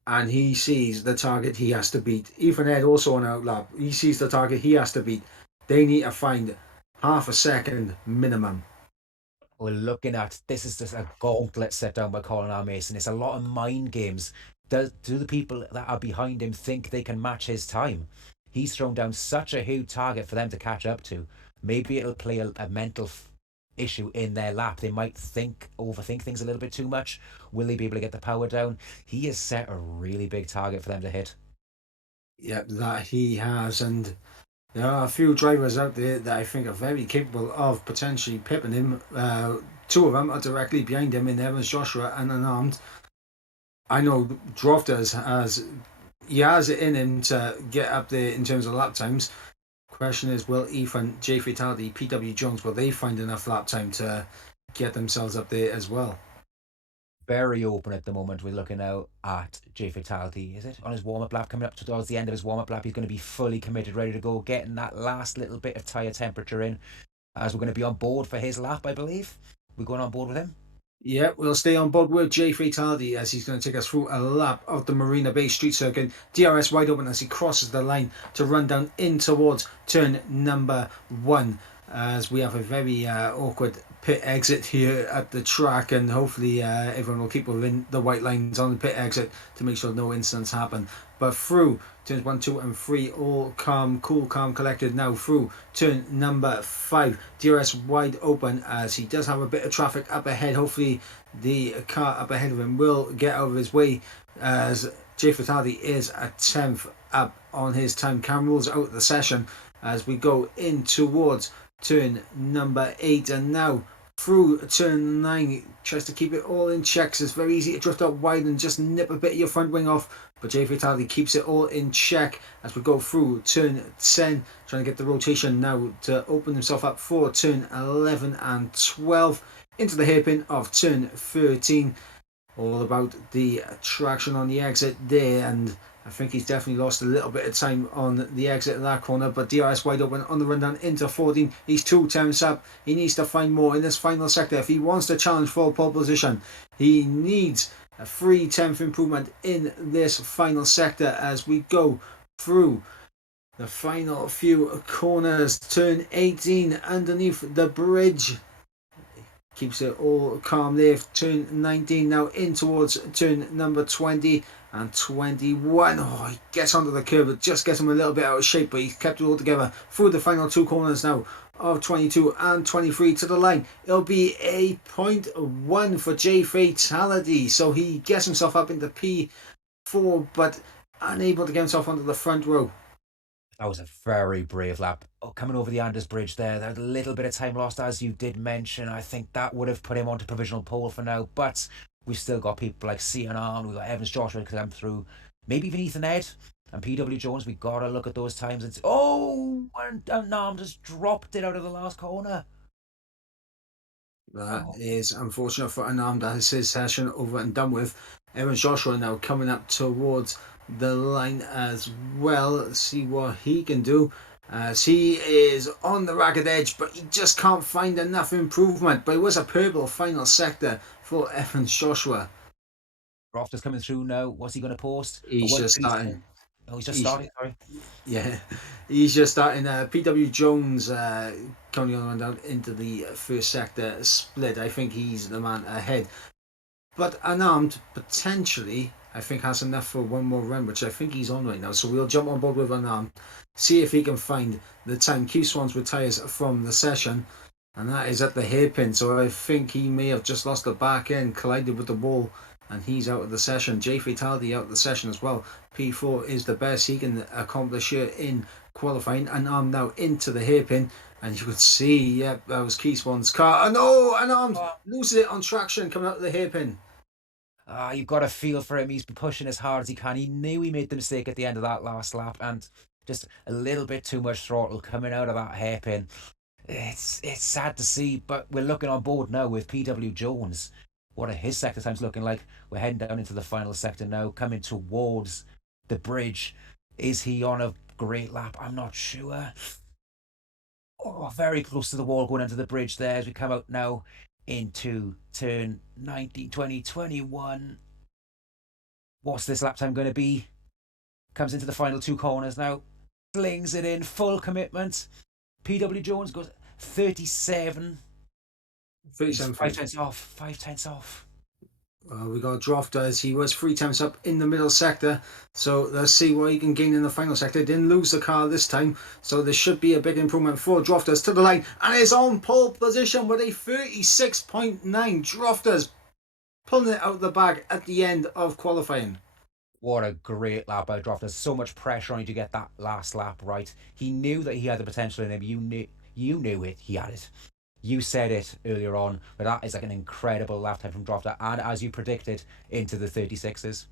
and he sees the target he has to beat. Ethan Ed also on outlap. He sees the target he has to beat. They need to find half a second minimum. We're looking at, this is just a gauntlet set down by Colin R. Mason. It's a lot of mind games. Do the people that are behind him think they can match his time? He's thrown down such a huge target for them to catch up to. Maybe it'll play a mental issue in their lap. They might overthink things a little bit too much. Will they be able to get the power down? He has set a really big target for them to hit. Yep, that he has, and there are a few drivers out there that I think are very capable of potentially pipping him. Two of them are directly behind him in Evans Joshua and Unarmed. I know Drofters he has it in him to get up there in terms of lap times. Question is, will Ethan, J Fatality, PW Jones, will they find enough lap time to get themselves up there as well? Very open at the moment. We're looking out at J Fatality. Is it on his warm up lap, coming up towards the end of his warm up lap? He's going to be fully committed, ready to go, getting that last little bit of tyre temperature in, as we're going to be on board for his lap, I believe. We're going on board with him. Yeah, we'll stay on board with J Fatality as he's going to take us through a lap of the Marina Bay Street Circuit. DRS wide open as he crosses the line to run down in towards turn number 1, as we have a very awkward pit exit here at the track, and hopefully everyone will keep within the white lines on the pit exit to make sure no incidents happen. But through turns 1, 2 and 3, all calm, cool, calm, collected. Now through turn number 5, DRS wide open as he does have a bit of traffic up ahead. Hopefully the car up ahead of him will get out of his way, as J Fatality is a 10th up on his time. Cam rules out of the session as we go in towards turn number 8, and now through turn 9, tries to keep it all in checks. It's very easy to drift up wide and just nip a bit of your front wing off, but J Fatality keeps it all in check as we go through turn 10, trying to get the rotation now to open himself up for turn 11 and 12 into the hairpin of turn 13. All about the traction on the exit there, and I think he's definitely lost a little bit of time on the exit of that corner, but DRS wide open on the rundown into 14. He's 2 tenths up. He needs to find more in this final sector. If he wants to challenge for pole position, he needs a 3/10 improvement in this final sector as we go through the final few corners. Turn 18 underneath the bridge. Keeps it all calm there. Turn 19 now in towards turn number 20 and 21. Oh, he gets onto the curb. It just gets him a little bit out of shape, but he's kept it all together through the final 2 corners now of 22 and 23 to the line. It'll be a 0.1 for J Fatality, so he gets himself up into P4 but unable to get himself onto the front row. That was a very brave lap. Coming over the Anders Bridge there, a little bit of time lost, as you did mention. I think that would have put him onto provisional pole for now, but we've still got people like CNR, we've got Evans Joshua to come through, maybe even Ethan Ed and PW Jones. We've got to look at those times and say, and Nam just dropped it out of the last corner. That is unfortunate for Unarmed. That is his session over and done with. Evans Joshua now coming up towards the line as well. Let's see what he can do, as he is on the ragged edge, but he just can't find enough improvement. But it was a purple final sector for Evans Joshua. Crofter's coming through now. What's he going to post? He's just starting. Oh, he's just starting, sorry. Yeah, he's just starting. PW Jones coming on the run down into the first sector split. I think he's the man ahead. But Unarmed potentially, I think, has enough for one more run, which I think he's on right now. So we'll jump on board with Unarmed, see if he can find the time. Keith Swans retires from the session, and that is at the hairpin. So I think he may have just lost the back end, collided with the wall, and he's out of the session. J Fatality out of the session as well. P4 is the best he can accomplish here in qualifying. Unarmed now into the hairpin, and you could see, yep, that was Keith Swan's car. And Unarmed loses it on traction coming out of the hairpin. You've got to feel for him. He's been pushing as hard as he can. He knew he made the mistake at the end of that last lap, and just a little bit too much throttle coming out of that hairpin. It's sad to see, but we're looking on board now with PW Jones. What are his sector times looking like? We're heading down into the final sector now, coming towards the bridge. Is he on a great lap? I'm not sure. Oh, very close to the wall going into the bridge there as we come out now into turn 19, 20, 21. What's this lap time going to be? Comes into the final 2 corners now. Slings it in, full commitment. PW Jones goes 37. 37. 5 tenths off. 5 tenths off. We got Drofters. He was 3 times up in the middle sector. So let's see what he can gain in the final sector. Didn't lose the car this time. So there should be a big improvement for Drofters to the line. And is on pole position with a 36.9. Drofters pulling it out of the bag at the end of qualifying. What a great lap by Droft. There's so much pressure on you to get that last lap right. He knew that he had the potential in him. You knew it. He had it. You said it earlier on, but that is like an incredible lap time from Drofter, and as you predicted, into the 36s.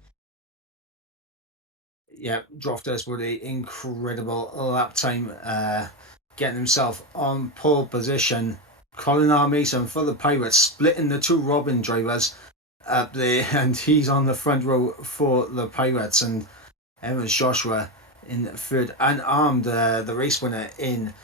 Yeah, Drofters with an incredible lap time, getting himself on pole position. Colin R. Mason for the Pirates, splitting the two Robin drivers up there, and he's on the front row for the Pirates. And Evans Joshua in third, and Armed, the race winner in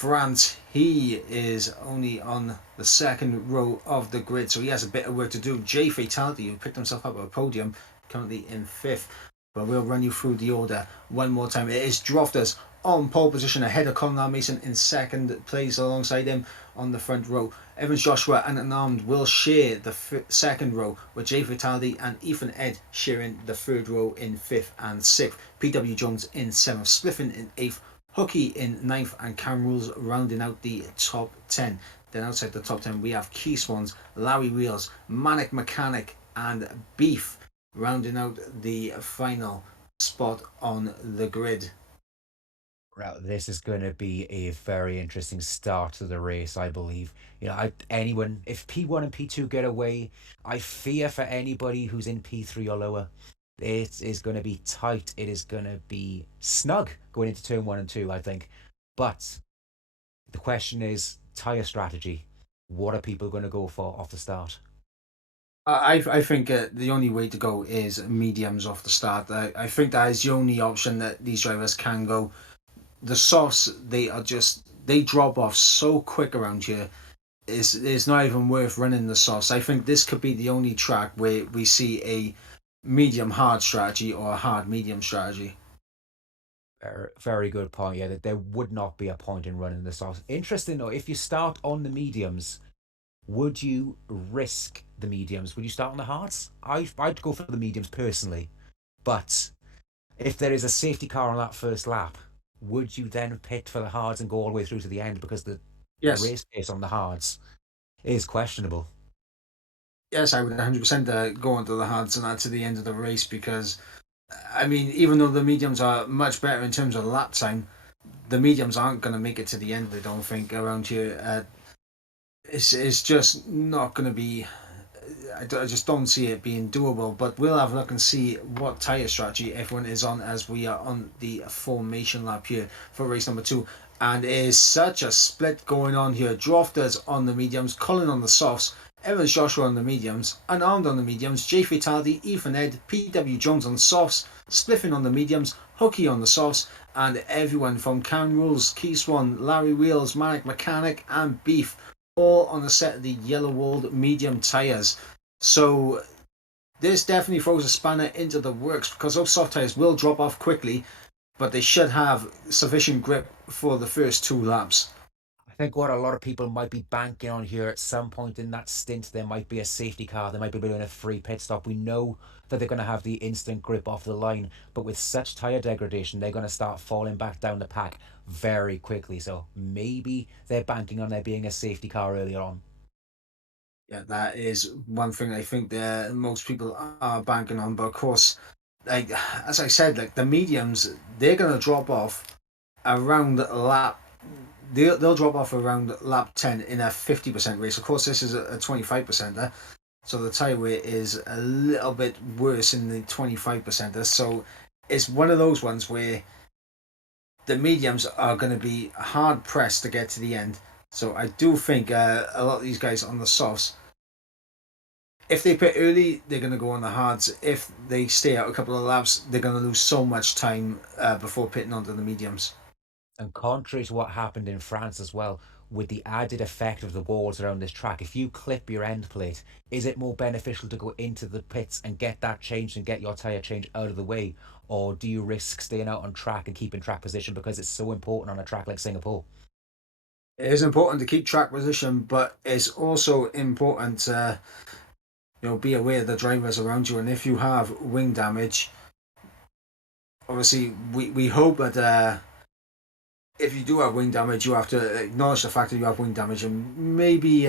France, he is only on the second row of the grid, so he has a bit of work to do. Jay Fatality, who picked himself up at a podium, currently in fifth. But we'll run you through the order one more time. It is Drofters on pole position ahead of Colin Mason in second place alongside him on the front row. Evans Joshua and Unarmed will share the second row, with Jay Fatality and Ethan Ed sharing the third row in fifth and sixth. PW Jones in seventh, Spliffin in eighth, Hooky in ninth, and Cam Rules rounding out the top 10. Then outside the top 10 we have Key Swans, Larry Wheels, Manic Mechanic and Beef rounding out the final spot on the grid. Well, this is going to be a very interesting start to the race, I believe. Anyone, if P1 and P2 get away, I fear for anybody who's in P3 or lower. It is going to be tight. It is going to be snug going into turn 1 and 2, I think. But the question is tyre strategy. What are people going to go for off the start? I think the only way to go is mediums off the start. I think that is the only option that these drivers can go. The softs, they drop off so quick around here. It's not even worth running the softs. I think this could be the only track where we see a medium hard strategy or a hard medium strategy. Very, very good point. Yeah, that there would not be a point in running the softs. Interesting though, if you start on the mediums, would you risk the mediums? Would you start on the hards? I'd go for the mediums personally, but if there is a safety car on that first lap, would you then pit for the hards and go all the way through to the end because the Yes, race pace on the hards is questionable? yes, I would 100% go onto the hards and that to the end of the race because, I mean, even though the mediums are much better in terms of lap time, the mediums aren't going to make it to the end. I don't think around here. It's just not going to be. I just don't see it being doable. But we'll have a look and see what tyre strategy everyone is on as we are on the formation lap here for race number 2. And it is such a split going on here. Drofters on the mediums, Colin on the softs, Evans Joshua on the mediums, Unarmed on the mediums, Jay Fatality, Ethan Ed, PW Jones on the softs, Spliffing on the mediums, Hooky on the softs, and everyone from Cam Rules, Key Swan, Larry Wheels, Manic Mechanic, and Beef all on a set of the yellow walled medium tyres. So this definitely throws a spanner into the works because those soft tyres will drop off quickly, but they should have sufficient grip for the first 2 laps. I think what a lot of people might be banking on here at some point in that stint, there might be a safety car, there might be doing a free pit stop. We know that they're going to have the instant grip off the line, but with such tyre degradation, they're going to start falling back down the pack very quickly. So maybe they're banking on there being a safety car earlier on. Yeah, that is one thing I think that most people are banking on. But of course, like as I said, like the mediums, they're gonna drop off around lap. They'll drop off around lap 10 in a 50% race. Of course, this is a 25%er, so the tyre weight is a little bit worse in the 25%er. So it's one of those ones where the mediums are going to be hard pressed to get to the end. So I do think a lot of these guys on the softs, if they pit early, they're going to go on the hards. If they stay out a couple of laps, they're going to lose so much time before pitting onto the mediums. And contrary to what happened in France as well, with the added effect of the walls around this track, if you clip your end plate, is it more beneficial to go into the pits and get that changed and get your tyre change out of the way? Or do you risk staying out on track and keeping track position because it's so important on a track like Singapore? It is important to keep track position, but it's also important be aware of the drivers around you, and if you have wing damage, obviously we hope that if you do have wing damage, you have to acknowledge the fact that you have wing damage and maybe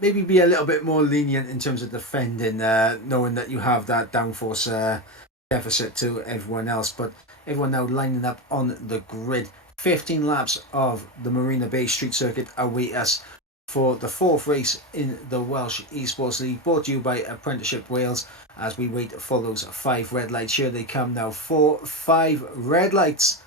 be a little bit more lenient in terms of defending, knowing that you have that downforce deficit to everyone else. But everyone now lining up on the grid. 15 laps of the Marina Bay Street Circuit await us for the fourth race in the Welsh Esports League, brought to you by Apprenticeship Wales. As we wait for those 5 red lights, here they come now. 5 red lights.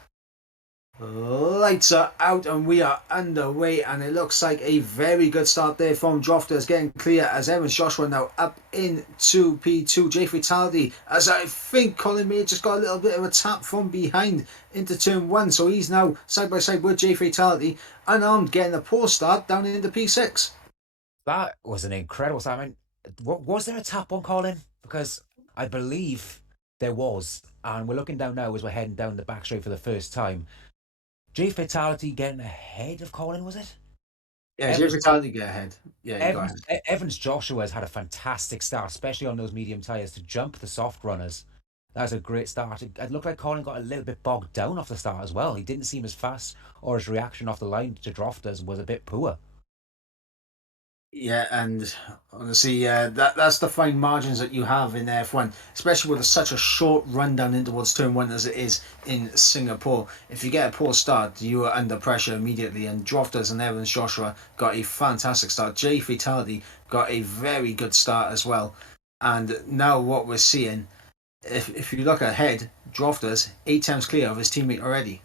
Lights are out and we are underway, and it looks like a very good start there from Drofters, getting clear as Evans Joshua now up into P2. J Fatality, as I think Colin May just got a little bit of a tap from behind into turn 1, so he's now side by side with J Fatality, unarmed, getting a poor start down into P6. That was an incredible start. I mean, was there a tap on Colin? Because I believe there was, and we're looking down now as we're heading down the back straight for the first time. J Fatality getting ahead of Colin, was it? Yeah, J Fatality get ahead. Yeah, you go ahead. Evans Joshua has had a fantastic start, especially on those medium tyres to jump the soft runners. That's a great start. It looked like Colin got a little bit bogged down off the start as well. He didn't seem as fast, or his reaction off the line to Drofters was a bit poor. Yeah, and honestly, that's the fine margins that you have in F1, especially with such a short run down in towards turn 1 as it is in Singapore. If you get a poor start, you are under pressure immediately. And Drofters and Evans Joshua got a fantastic start. J Fatality got a very good start as well. And now what we're seeing, if you look ahead, Drofters 8 times clear of his teammate already.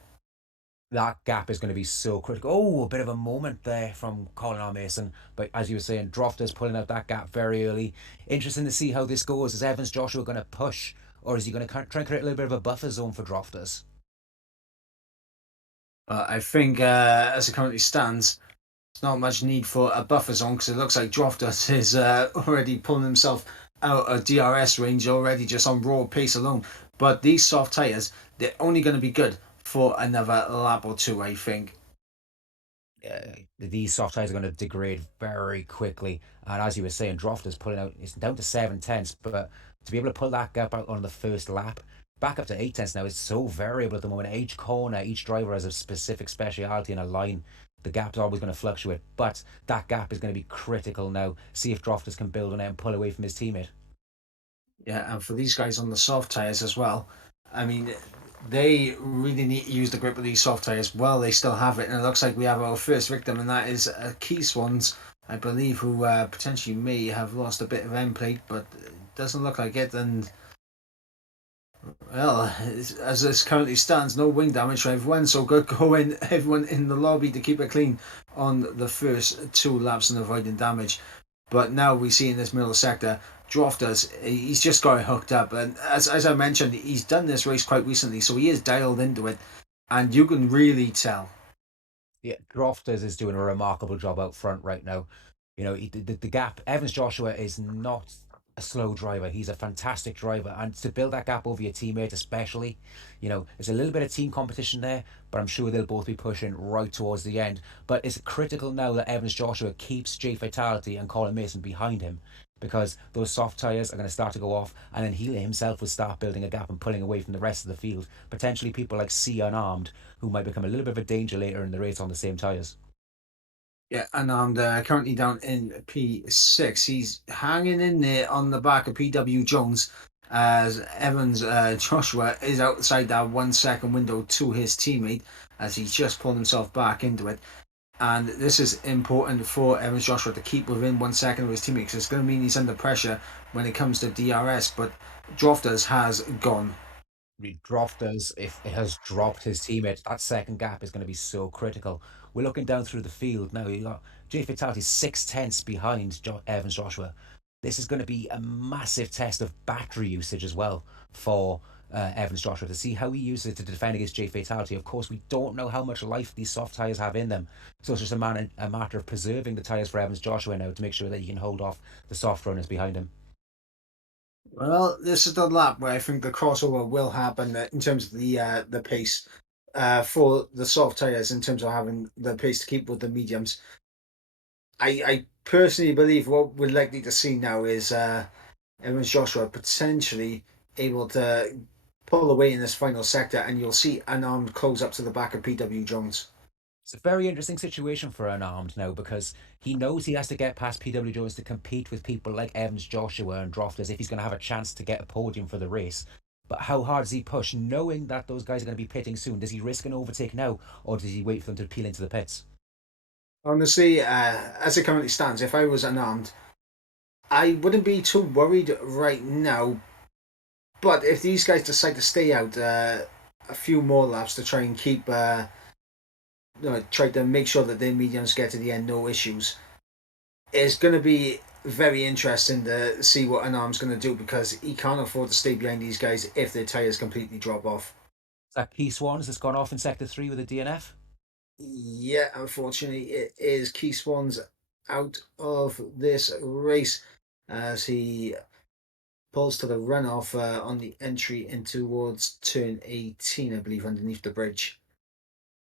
That gap is going to be so critical. Oh, a bit of a moment there from Colin R. Mason. But as you were saying, Drofters pulling out that gap very early. Interesting to see how this goes. Is Evans Joshua going to push, or is he going to try and create a little bit of a buffer zone for Drofters? I think as it currently stands, there's not much need for a buffer zone because it looks like Drofters is already pulling himself out of DRS range already just on raw pace alone. But these soft tyres, they're only going to be good for another lap or two, I think. These soft tires are going to degrade very quickly. And as you were saying, Drofters pulling out, it's down to 7 tenths, but to be able to pull that gap out on the first lap, back up to 8 tenths now is so variable at the moment. Each corner, each driver has a specific speciality in a line. The gap's always going to fluctuate, but that gap is going to be critical now. See if Drofters can build on it and pull away from his teammate. Yeah, and for these guys on the soft tyres as well, I mean, they really need to use the grip of these soft tyres. Well, they still have it, and it looks like we have our first victim, and that is Key Swans, I believe, who potentially may have lost a bit of end plate, but it doesn't look like it. And well, as this currently stands, no wing damage for everyone, so good going everyone in the lobby to keep it clean on the first 2 laps and avoiding damage. But now we see in this middle sector, Drofters, he's just got it hooked up. And as I mentioned, he's done this race quite recently, so he is dialed into it. And you can really tell. Yeah, Crofters is doing a remarkable job out front right now. You know, the gap. Evans Joshua is not a slow driver. He's a fantastic driver, and to build that gap over your teammate, especially, there's a little bit of team competition there, but I'm sure they'll both be pushing right towards the end. But it's critical now that Evans Joshua keeps J Fatality and Colin Mason behind him, because those soft tyres are going to start to go off, and then he himself will start building a gap and pulling away from the rest of the field. Potentially people like C Unarmed, who might become a little bit of a danger later in the race on the same tyres. Yeah, and I'm currently down in P6. He's hanging in there on the back of PW Jones as Evans Joshua is outside that 1 second window to his teammate as he's just pulled himself back into it. And this is important for Evans Joshua to keep within 1 second of his teammate because it's going to mean he's under pressure when it comes to DRS. But Drofters has gone. Drofters, if it has dropped his teammate, that second gap is going to be so critical. We're looking down through the field now. You got J Fatality 6 tenths behind Evans Joshua. This is going to be a massive test of battery usage as well for Evans Joshua to see how he uses it to defend against J Fatality. Of course, we don't know how much life these soft tyres have in them, so it's just a matter of preserving the tyres for Evans Joshua now to make sure that he can hold off the soft runners behind him. Well, this is the lap where I think the crossover will happen in terms of the pace for the soft tyres in terms of having the pace to keep with the mediums. I personally believe what we're likely to see now is Evans Joshua potentially able to pull away in this final sector, and you'll see unarmed close up to the back of PW Jones. It's a very interesting situation for Unarmed now because he knows he has to get past PW Jones to compete with people like Evans, Joshua, and Droft if he's going to have a chance to get a podium for the race. But how hard does he push, knowing that those guys are going to be pitting soon? Does he risk an overtake now, or does he wait for them to peel into the pits? Honestly, as it currently stands, if I was unarmed, I wouldn't be too worried right now. But if these guys decide to stay out a few more laps to try and keep, try to make sure that their mediums get to the end, no issues, it's going to be very interesting to see what Unarmed's going to do, because he can't afford to stay behind these guys if their tyres completely drop off. Is that Key Swans that's gone off in Sector 3 with a DNF? Yeah, unfortunately, it is Key Swans out of this race as he pulls to the runoff on the entry in towards turn 18, I believe, underneath the bridge.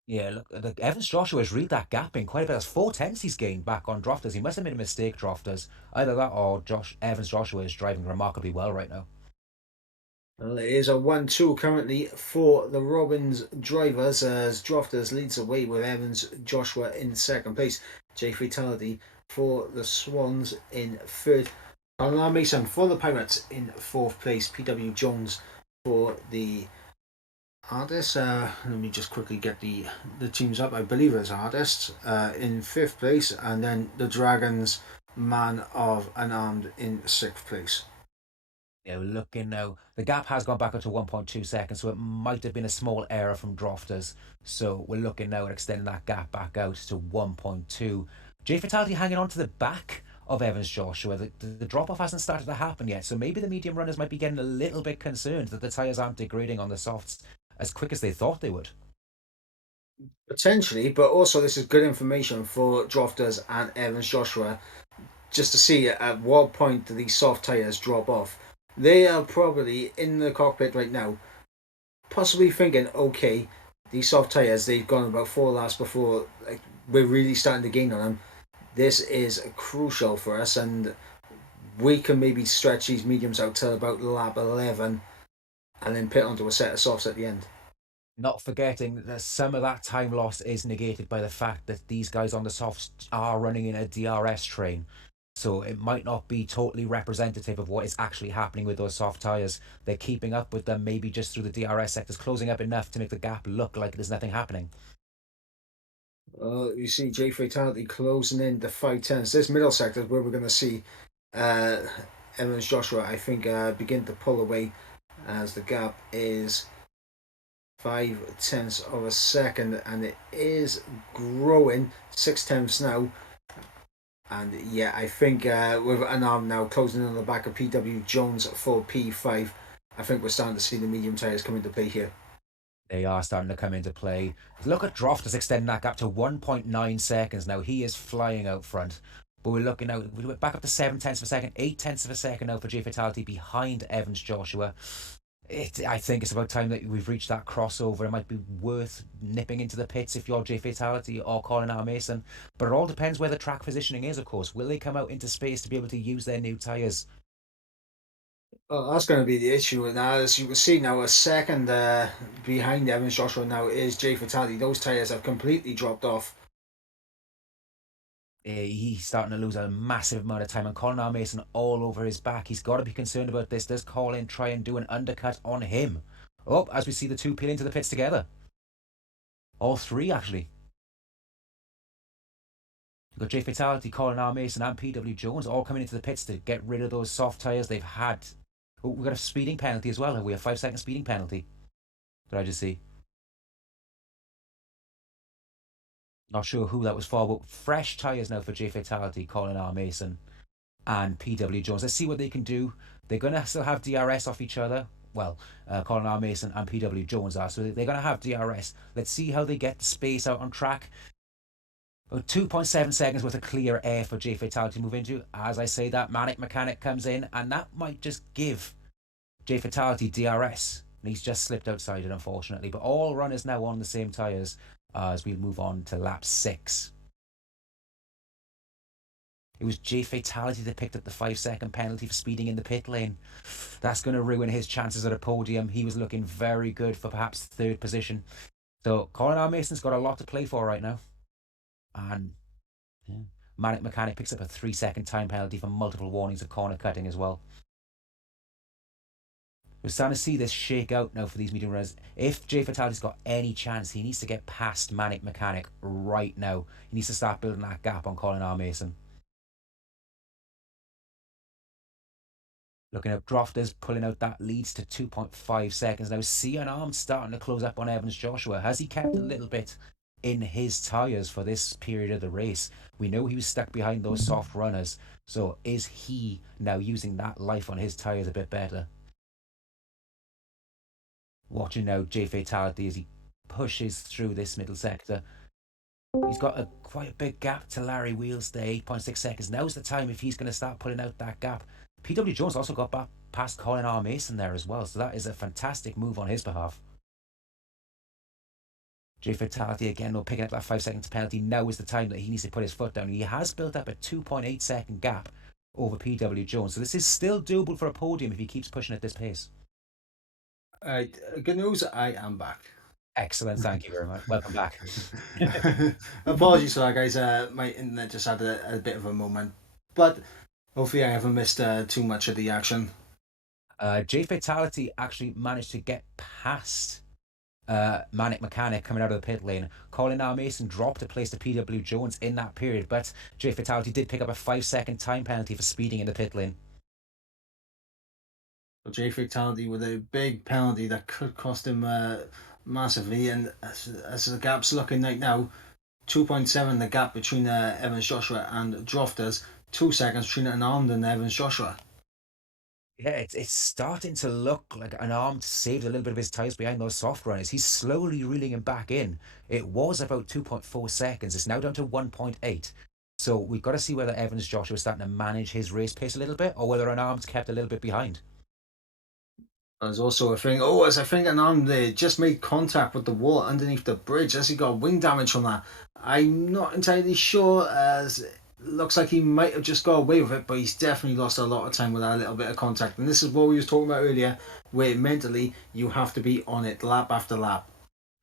Yeah, look, Evans Joshua has reeled that gap in quite a bit. That's 4 tenths he's gained back on Drofters. He must have made a mistake, Drofters. Either that or Evans Joshua is driving remarkably well right now. Well, it is a 1-2 currently for the Robbins drivers as Drofters leads away with Evans Joshua in second place. J Fatality for the Swans in third. Colin Mason for the Pirates in fourth place. PW Jones for the Artists. Let me just quickly get the teams up. I believe it's Artists in fifth place, and then the Dragons Man of Unarmed in sixth place. Yeah, we're looking now. The gap has gone back up to 1.2 seconds, so it might have been a small error from Drofters. So we're looking now at extending that gap back out to 1.2. J Fatality hanging on to the back of Evans Joshua. The drop off hasn't started to happen yet, so maybe the medium runners might be getting a little bit concerned that the tyres aren't degrading on the softs as quick as they thought they would. Potentially, but also this is good information for Drofters and Evans Joshua just to see at what point do these soft tyres drop off. They are probably in the cockpit right now, possibly thinking, okay, these soft tyres, they've gone about 4 laps before we're really starting to gain on them. This is crucial for us, and we can maybe stretch these mediums out till about lap 11 and then pit onto a set of softs at the end. Not forgetting that some of that time lost is negated by the fact that these guys on the softs are running in a DRS train. So it might not be totally representative of what is actually happening with those soft tyres. They're keeping up with them maybe just through the DRS sectors, closing up enough to make the gap look like there's nothing happening. You see J Fatality closing in the 5 tenths. This middle sector is where we're going to see uh, Evans Joshua, I think, begin to pull away as the gap is 5 tenths of a second, and it is growing 6 tenths now. And yeah, I think with an arm now closing in on the back of PW Jones for P5, I think we're starting to see the medium tyres come into play here. They are starting to come into play. Look at Droft has extended that gap to 1.9 seconds now. He is flying out front. But we're looking now, we're back up to 7 tenths of a second, 8 tenths of a second now for J Fatality behind Evans Joshua. I think it's about time that we've reached that crossover. It might be worth nipping into the pits if you're J Fatality or Colin R. Mason. But it all depends where the track positioning is, of course. Will they come out into space to be able to use their new tyres? Well, that's going to be the issue now. As you can see now, a second behind Evans Joshua now is J Fatality. Those tyres have completely dropped off. He's starting to lose a massive amount of time, and Colin R. Mason all over his back. He's got to be concerned about this. Does Colin try and do an undercut on him? Oh, as we see the two peel into the pits together. All three, actually. We've got J Fatality, Colin R. Mason, and PW Jones all coming into the pits to get rid of those soft tyres they've had. Oh, we've got a speeding penalty as well. We have 5 second speeding penalty. Did I just see? Not sure who that was for, but fresh tyres now for J Fatality, Colin R. Mason, and PW Jones. Let's see what they can do. They're going to still have DRS off each other. Well, Colin R. Mason and PW Jones are, so they're going to have DRS. Let's see how they get the space out on track. 2.7 seconds worth of clear air for J Fatality to move into. As I say that, Manic Mechanic comes in, and that might just give J Fatality DRS. And he's just slipped outside it, unfortunately. But all runners now on the same tyres as we move on to lap 6. It was J Fatality that picked up the 5-second penalty for speeding in the pit lane. That's going to ruin his chances at a podium. He was looking very good for perhaps third position. So Colin R. Mason's got a lot to play for right now. And yeah, Manic Mechanic picks up a 3-second time penalty for multiple warnings of corner cutting as well. We're starting to see this shake out now for these medium runners. If J Fatality's got any chance, he needs to get past Manic Mechanic right now. He needs to start building that gap on Colin R. Mason. Looking at Drofters pulling out that leads to 2.5 seconds. Now, Cian Arm's starting to close up on Evans Joshua. Has he kept a little bit in his tyres for this period of the race? We know he was stuck behind those soft runners. So is he now using that life on his tyres a bit better? Watching now J Fatality as he pushes through this middle sector. He's got quite a big gap to Larry Wheels there, 8.6 seconds. Now's the time if he's going to start pulling out that gap. PW Jones also got back past Colin R. Mason there as well, so that is a fantastic move on his behalf. J Fatality again, though, picking up that 5 seconds penalty. Now is the time that he needs to put his foot down. He has built up a 2.8 second gap over PW Jones, so this is still doable for a podium if he keeps pushing at this pace. Good news, I am back. Excellent, thank you very much. Welcome back. Apologies for that, guys. My internet just had a bit of a moment, but hopefully I haven't missed too much of the action. J Fatality actually managed to get past Manic Mechanic coming out of the pit lane. Colin R. Mason dropped a place to PW Jones in that period, but J Fatality did pick up a 5-second time penalty for speeding in the pit lane. J Fatality with a big penalty that could cost him massively, and as the gap's looking right now, 2.7 the gap between Evans Joshua and Drofters, 2 seconds between an armed and Evans Joshua. Yeah, it's starting to look like an armed saved a little bit of his tyres behind those soft runners. He's slowly reeling him back in. It was about 2.4 seconds. It's now down to 1.8. So we've got to see whether Evans Joshua is starting to manage his race pace a little bit, or whether an armed's kept a little bit behind. There's also a thing, as I think an arm there just made contact with the wall underneath the bridge, as he got wing damage from that. I'm not entirely sure, as it looks like he might have just got away with it, but he's definitely lost a lot of time with that little bit of contact. And this is what we were talking about earlier, where mentally you have to be on it lap after lap.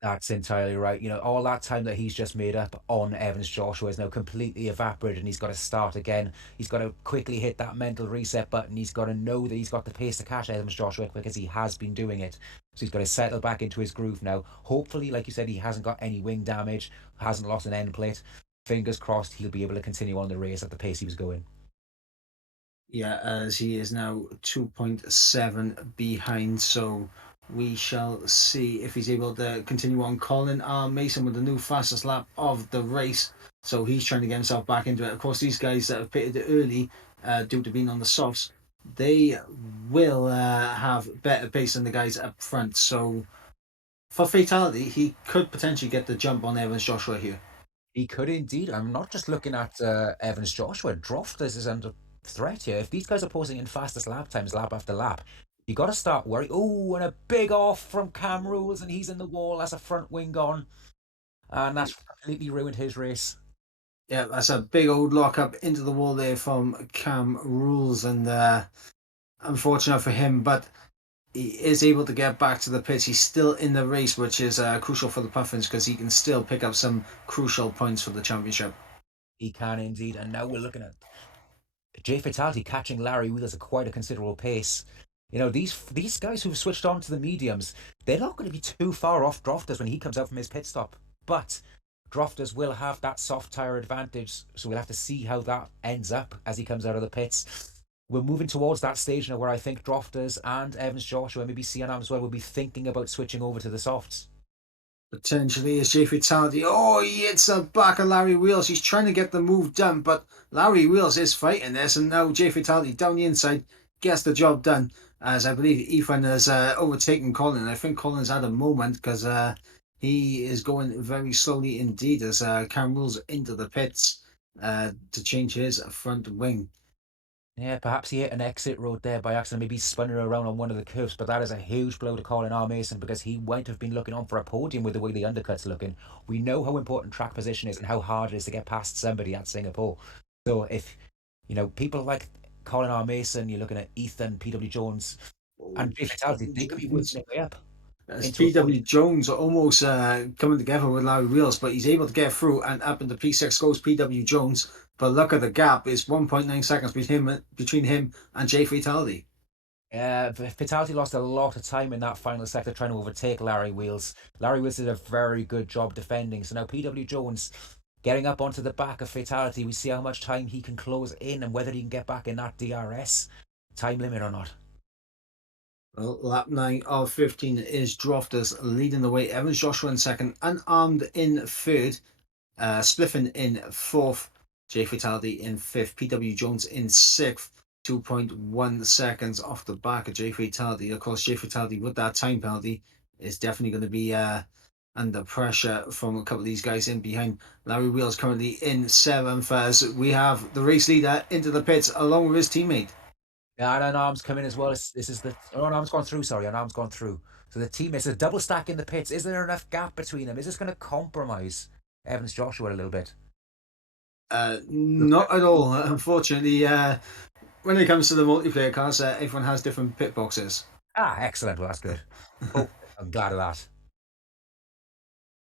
That's entirely right. You know, all that time that he's just made up on Evans Joshua is now completely evaporated, and he's got to start again. He's got to quickly hit that mental reset button. He's got to know that he's got the pace to catch Evans Joshua because he has been doing it. So he's got to settle back into his groove now. Hopefully, like you said, he hasn't got any wing damage, hasn't lost an end plate. Fingers crossed he'll be able to continue on the race at the pace he was going. Yeah, as he is now 2.7 behind, so we shall see if he's able to continue on. Colin R. Mason with the new fastest lap of the race, so he's trying to get himself back into it. Of course, these guys that have pitted early due to being on the softs, they will have better pace than the guys up front. So for Fatality, he could potentially get the jump on Evans Joshua here. He could indeed. I'm not just looking at Evans Joshua. Drofters is under threat here. If these guys are posing in fastest lap times, lap after lap, you got to start worrying. Oh, and a big off from Cam Rules, and he's in the wall. That's a front wing gone, and that's completely ruined his race. Yeah, that's a big old lock up into the wall there from Cam Rules, and unfortunate for him, but he is able to get back to the pits. He's still in the race, which is crucial for the Puffins because he can still pick up some crucial points for the championship. He can indeed, and now we're looking at J Fatality catching Larry Wheels at quite a considerable pace. You know, these guys who've switched on to the mediums, they're not going to be too far off Drofters when he comes out from his pit stop. But Drofters will have that soft tyre advantage, so we'll have to see how that ends up as he comes out of the pits. We're moving towards that stage now where I think Drofters and Evans Joshua, maybe CNM as well, will be thinking about switching over to the softs. Potentially is J Fatality. Oh, he hits the back of Larry Wheels. He's trying to get the move done, but Larry Wheels is fighting this, and now J Fatality down the inside gets the job done. As I believe Ethan has overtaken Colin. I think Colin's had a moment because he is going very slowly indeed as Cam Rules into the pits to change his front wing. Yeah, perhaps he hit an exit road there by accident, maybe spinning around on one of the curves, but that is a huge blow to Colin R. Mason because he might have been looking on for a podium with the way the undercut's looking. We know how important track position is and how hard it is to get past somebody at Singapore. So if People like Colin R. Mason, you're looking at Ethan, PW Jones, and Jay Fatality, they could be working their way up As into a PW podium. Jones are almost coming together with Larry Wheels, but he's able to get through and up into P6 goes PW Jones. But look at the gap, it's 1.9 seconds between him and Jay Fatality. Fatality lost a lot of time in that final sector trying to overtake Larry Wheels. Larry Wheels did a very good job defending. So now PW Jones getting up onto the back of Fatality. We see how much time he can close in and whether he can get back in that DRS time limit or not. Well, lap 9 of 15 is Drofters leading the way. Evans Joshua in second, Unarmed in third, Spliffin in fourth, Jay Fatality in fifth, PW Jones in sixth, 2.1 seconds off the back of Jay Fatality. Of course, Jay Fatality with that time penalty is definitely going to be under pressure from a couple of these guys in behind. Larry Wheels currently in seventh as we have the race leader into the pits along with his teammate. Yeah, and Unarmed's come in as well. This is the Unarmed's gone through. Sorry, Unarmed's gone through. So the team is a double stack in the pits. Is there enough gap between them? Is this going to compromise Evans Joshua a little bit? Not at all, unfortunately. When it comes to the multiplayer cars, everyone has different pit boxes. Excellent. Well, that's good. Oh, I'm glad of that.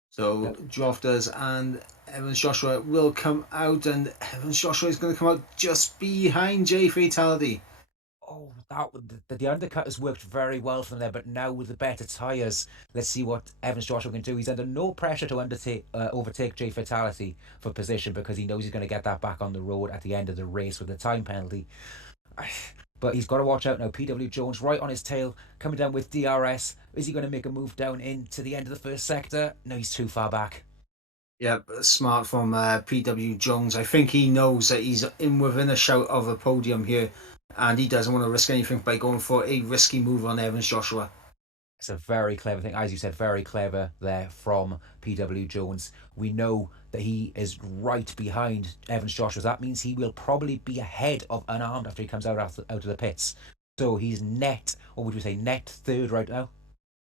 So Drofters and Evans Joshua will come out, and Evans Joshua is going to come out just behind Jay Fatality. Oh, the undercut has worked very well from there, but now with the better tyres, let's see what Evans Joshua can do. He's under no pressure to overtake Jay Fatality for position because he knows he's going to get that back on the road at the end of the race with the time penalty. But he's got to watch out now. PW Jones right on his tail, coming down with DRS. Is he going to make a move down into the end of the first sector? No, he's too far back. Yep, smart from PW Jones. I think he knows that he's in within a shout of a podium here, and he doesn't want to risk anything by going for a risky move on Evans Joshua. It's a very clever thing. As you said, very clever there from PW Jones. We know that he is right behind Evans Joshua. That means he will probably be ahead of Unarmed after he comes out of the pits. So he's net, or would you say net third right now?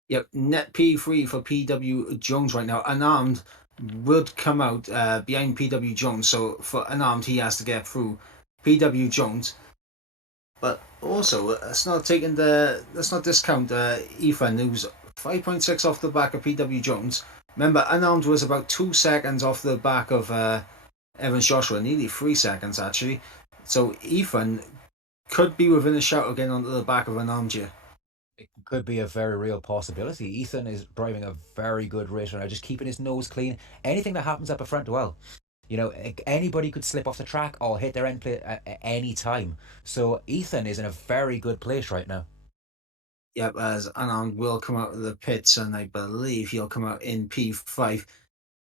Yep, net P3 for PW Jones right now. Unarmed would come out behind PW Jones, so for Unarmed he has to get through PW Jones. But also, let's not discount Ethan, who's 5.6 off the back of PW Jones. Remember, Unarmed was about 2 seconds off the back of Evans Joshua, nearly 3 seconds actually. So Ethan could be within a shout again onto the back of Unarmed here. It could be a very real possibility. Ethan is driving a very good race right now, just keeping his nose clean. Anything that happens up a front, well, anybody could slip off the track or hit their end plate at any time. So Ethan is in a very good place right now. Yep, as Anand will come out of the pits, and I believe he'll come out in P5.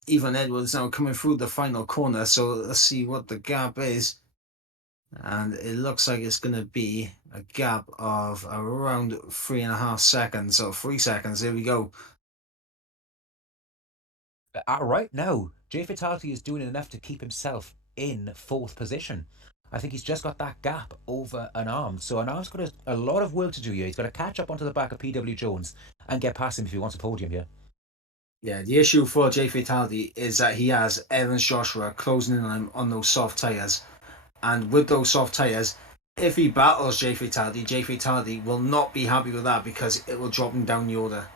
Ethan Edwards now coming through the final corner, so let's see what the gap is. And it looks like it's going to be a gap of around 3.5 seconds, so 3 seconds. There we go. Right now, Jay Fatality is doing enough to keep himself in fourth position. I think he's just got that gap over Unarmed. So Unarmed's got a lot of work to do here. He's got to catch up onto the back of PW Jones and get past him if he wants a podium here. Yeah, the issue for Jay Fatality is that he has Evans Joshua closing in on him on those soft tyres. And with those soft tyres, if he battles Jay Fatality will not be happy with that because it will drop him down the order.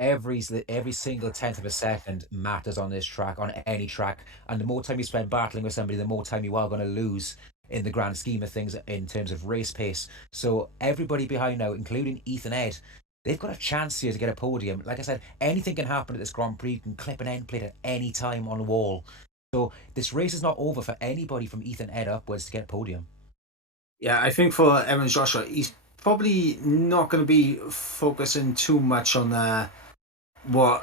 Every single tenth of a second matters on this track, on any track. And the more time you spend battling with somebody, the more time you are going to lose in the grand scheme of things in terms of race pace. So everybody behind now, including Ethan Ed, they've got a chance here to get a podium. Like I said, anything can happen at this Grand Prix. You can clip an end plate at any time on the wall. So this race is not over for anybody from Ethan Ed upwards to get a podium. Yeah, I think for Evans Joshua, he's probably not going to be focusing too much on what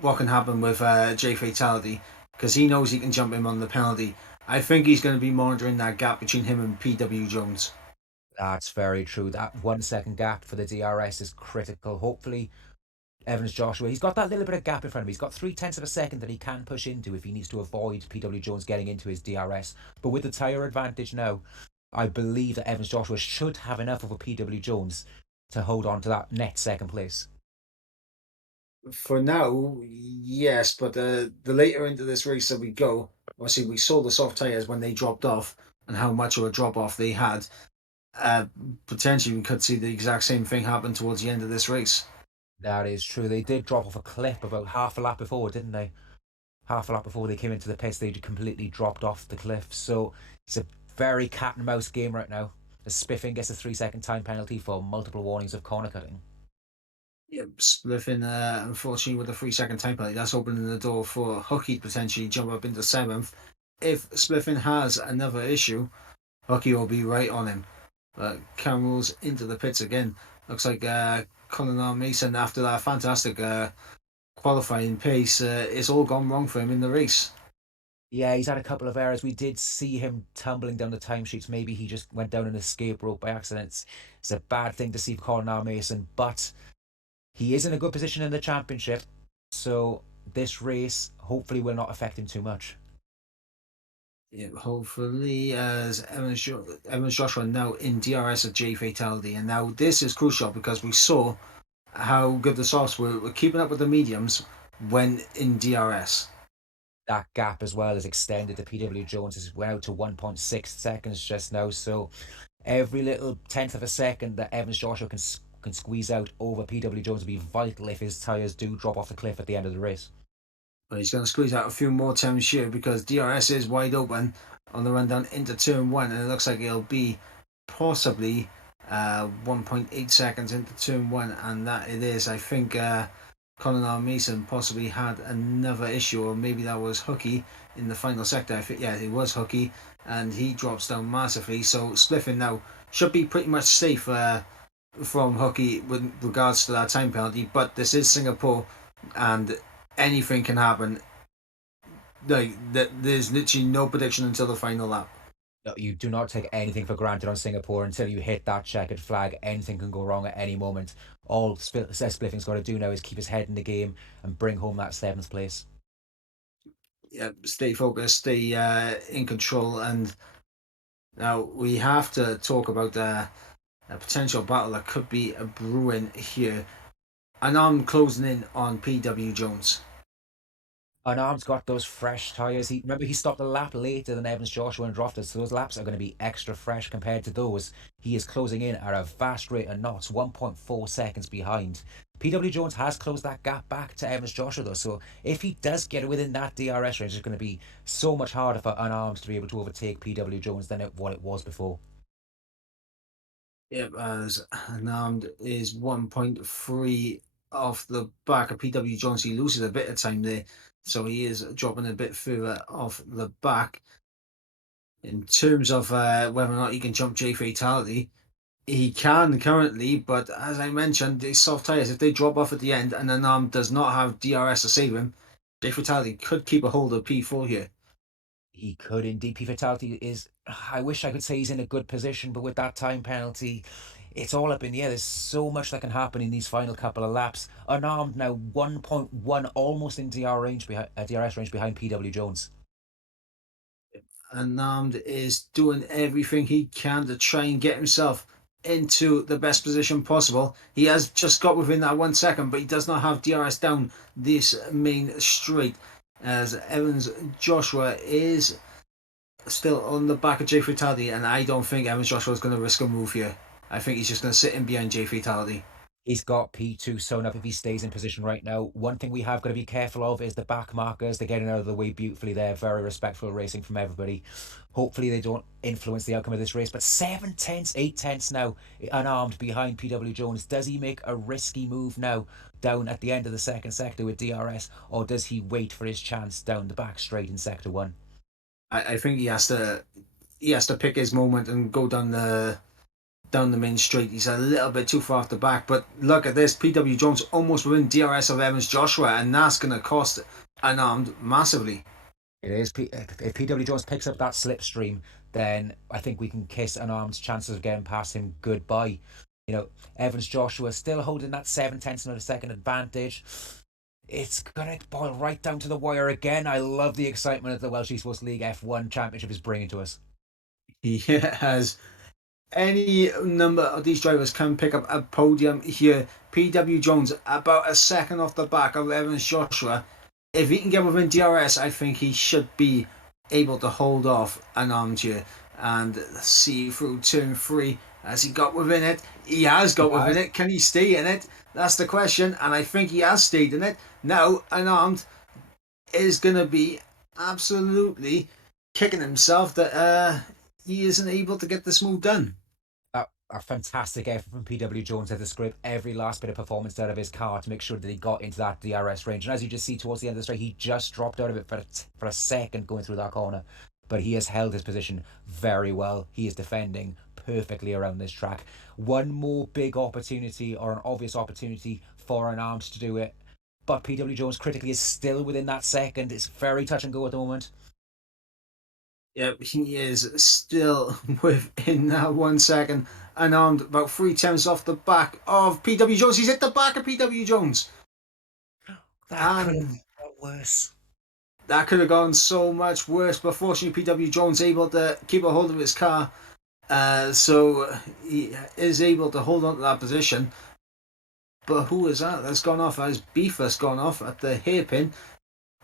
what can happen with Jay Fatality because he knows he can jump him on the penalty. I think he's going to be monitoring that gap between him and PW Jones. That's very true. That 1 second gap for the DRS is critical. Hopefully, Evans Joshua, he's got that little bit of gap in front of him. He's got 3/10 of a second that he can push into if he needs to avoid PW Jones getting into his DRS. But with the tyre advantage now, I believe that Evans Joshua should have enough of a PW Jones to hold on to that net second place. For now, yes, but the later into this race that we go, obviously we saw the soft tyres when they dropped off, and how much of a drop off they had, potentially we could see the exact same thing happen towards the end of this race. That is true. They did drop off a cliff about half a lap before, didn't they? Half a lap before they came into the pits, they completely dropped off the cliff. So it's a very cat and mouse game right now. The Spiffing gets a 3 second time penalty for multiple warnings of corner cutting. Yeah, Spliffing, unfortunately, with the 3 second time penalty, that's opening the door for Hooky to potentially jump up into seventh. If Spliffing has another issue, Hooky will be right on him. But Cameron's into the pits again. Looks like Colin Mason, after that fantastic qualifying pace, it's all gone wrong for him in the race. Yeah, he's had a couple of errors. We did see him tumbling down the timesheets. Maybe he just went down an escape rope by accident. It's a bad thing to see for Colin Mason, but he is in a good position in the championship. So this race hopefully will not affect him too much. Yeah, hopefully, as Evans Joshua now in DRS at J Fatality, and now this is crucial because we saw how good the softs were keeping up with the mediums when in DRS. That gap as well is extended to PW Jones. It's went out to 1.6 seconds just now. So every little tenth of a second that Evans Joshua can squeeze out over PW Jones will be vital if his tyres do drop off the cliff at the end of the race. But he's going to squeeze out a few more times here because DRS is wide open on the run down into turn one, and it looks like it'll be possibly 1.8 seconds into turn one, and that it is. I think Colin R. Mason possibly had another issue, or maybe that was Hooky in the final sector. I think, yeah, it was Hooky, and he drops down massively. So Spliffing now should be pretty much safe from Hooky with regards to that time penalty, but this is Singapore, and anything can happen. Like there's literally no prediction until the final lap. No, you do not take anything for granted on Singapore until you hit that checkered flag. Anything can go wrong at any moment. All Spliffing's got to do now is keep his head in the game and bring home that seventh place. Yeah, stay focused, stay in control, and now we have to talk about a potential battle that could be a brewing here. And I'm closing in on PW Jones. Unarmed's got those fresh tyres. He stopped a lap later than Evans Joshua and drafted, so those laps are going to be extra fresh compared to those. He is closing in at a vast rate of knots, 1.4 seconds behind. PW Jones has closed that gap back to Evans Joshua though, so if he does get within that DRS range, it's going to be so much harder for Unarmed to be able to overtake PW Jones than what it was before. Yep, as Unarmed is 1.3 off the back of PW Jones. He loses a bit of time there, so he is dropping a bit further off the back. In terms of whether or not he can jump J Fatality, he can currently, but as I mentioned, these soft tyres, if they drop off at the end and Unarmed does not have DRS to save him, J Fatality could keep a hold of P4 here. He could indeed. P Fatality is. I wish I could say he's in a good position, but with that time penalty, it's all up in the air. There's so much that can happen in these final couple of laps. Unarmed now 1.1, almost in DRS range behind PW Jones. Unarmed is doing everything he can to try and get himself into the best position possible. He has just got within that 1 second, but he does not have DRS down this main straight, as Evans Joshua is still on the back of J Fatality, and I don't think Evans Joshua is going to risk a move here. I think he's just going to sit in behind J Fatality. He's got P2 sewn up if he stays in position right now. One thing we have got to be careful of is the back markers. They're getting out of the way beautifully there. Very respectful racing from everybody. Hopefully they don't influence the outcome of this race. But 7 tenths, 8 tenths now, Unarmed behind PW Jones. Does he make a risky move now down at the end of the second sector with DRS? Or does he wait for his chance down the back straight in sector 1? I think he has to pick his moment and go down the main straight. He's a little bit too far off the back, but look at this. PW Jones almost within DRS of Evans Joshua, and that's going to cost Unarmed massively. It is. If PW Jones picks up that slipstream, then I think we can kiss Unarmed's chances of getting past him goodbye. Evans Joshua still holding that 7 tenths of a second advantage. It's going to boil right down to the wire again. I love the excitement that the Welsh Esports League F1 Championship is bringing to us. He has any number of these drivers can pick up a podium here. PW Jones about a second off the back of Evans Joshua. If he can get within DRS, I think he should be able to hold off Unarmed here. and see through turn 3. Has he got within it? He has got within it. Can he stay in it? That's the question, and I think he has stayed in it. Now, Unarmed is going to be absolutely kicking himself that he isn't able to get this move done. A fantastic effort from PW Jones had to scrape every last bit of performance out of his car to make sure that he got into that DRS range. And as you just see towards the end of the straight, he just dropped out of it for a second going through that corner. But he has held his position very well. He is defending perfectly around this track. One more big opportunity, or an obvious opportunity for Unarmed to do it. But PW Jones critically is still within that second. It's very touch and go at the moment. Yeah, he is still within that 1 second. Unarmed about 3 times off the back of PW Jones. He's hit the back of PW Jones. That could have got worse. That could have gone so much worse, but fortunately PW Jones able to keep a hold of his car. So he is able to hold on to that position. But who is that? That's gone off. That's Beef that's gone off at the hairpin.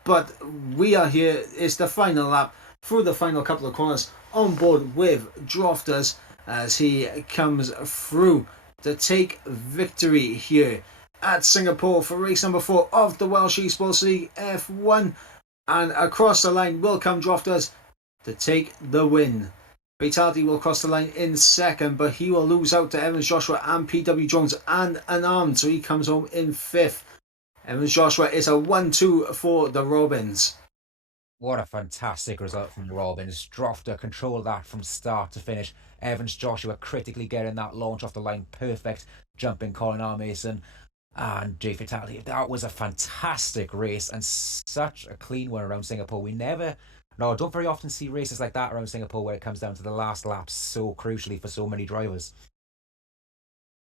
But we are here. It's the final lap through the final couple of corners on board with Drofters as he comes through to take victory here at Singapore for race number 4 of the Welsh Esports League F1. And across the line will come Drofters to take the win. Fatality will cross the line in second, but he will lose out to Evans Joshua and PW Jones and Unarmed, so he comes home in 5th. Evans Joshua is a 1-2 for the Robins. What a fantastic result from the Robins. Drofter controlled that from start to finish. Evans Joshua critically getting that launch off the line perfect, jumping Colin R. Mason and J Fatality. That was a fantastic race and such a clean one around Singapore. We never, no, don't very often see races like that around Singapore where it comes down to the last lap so crucially for so many drivers.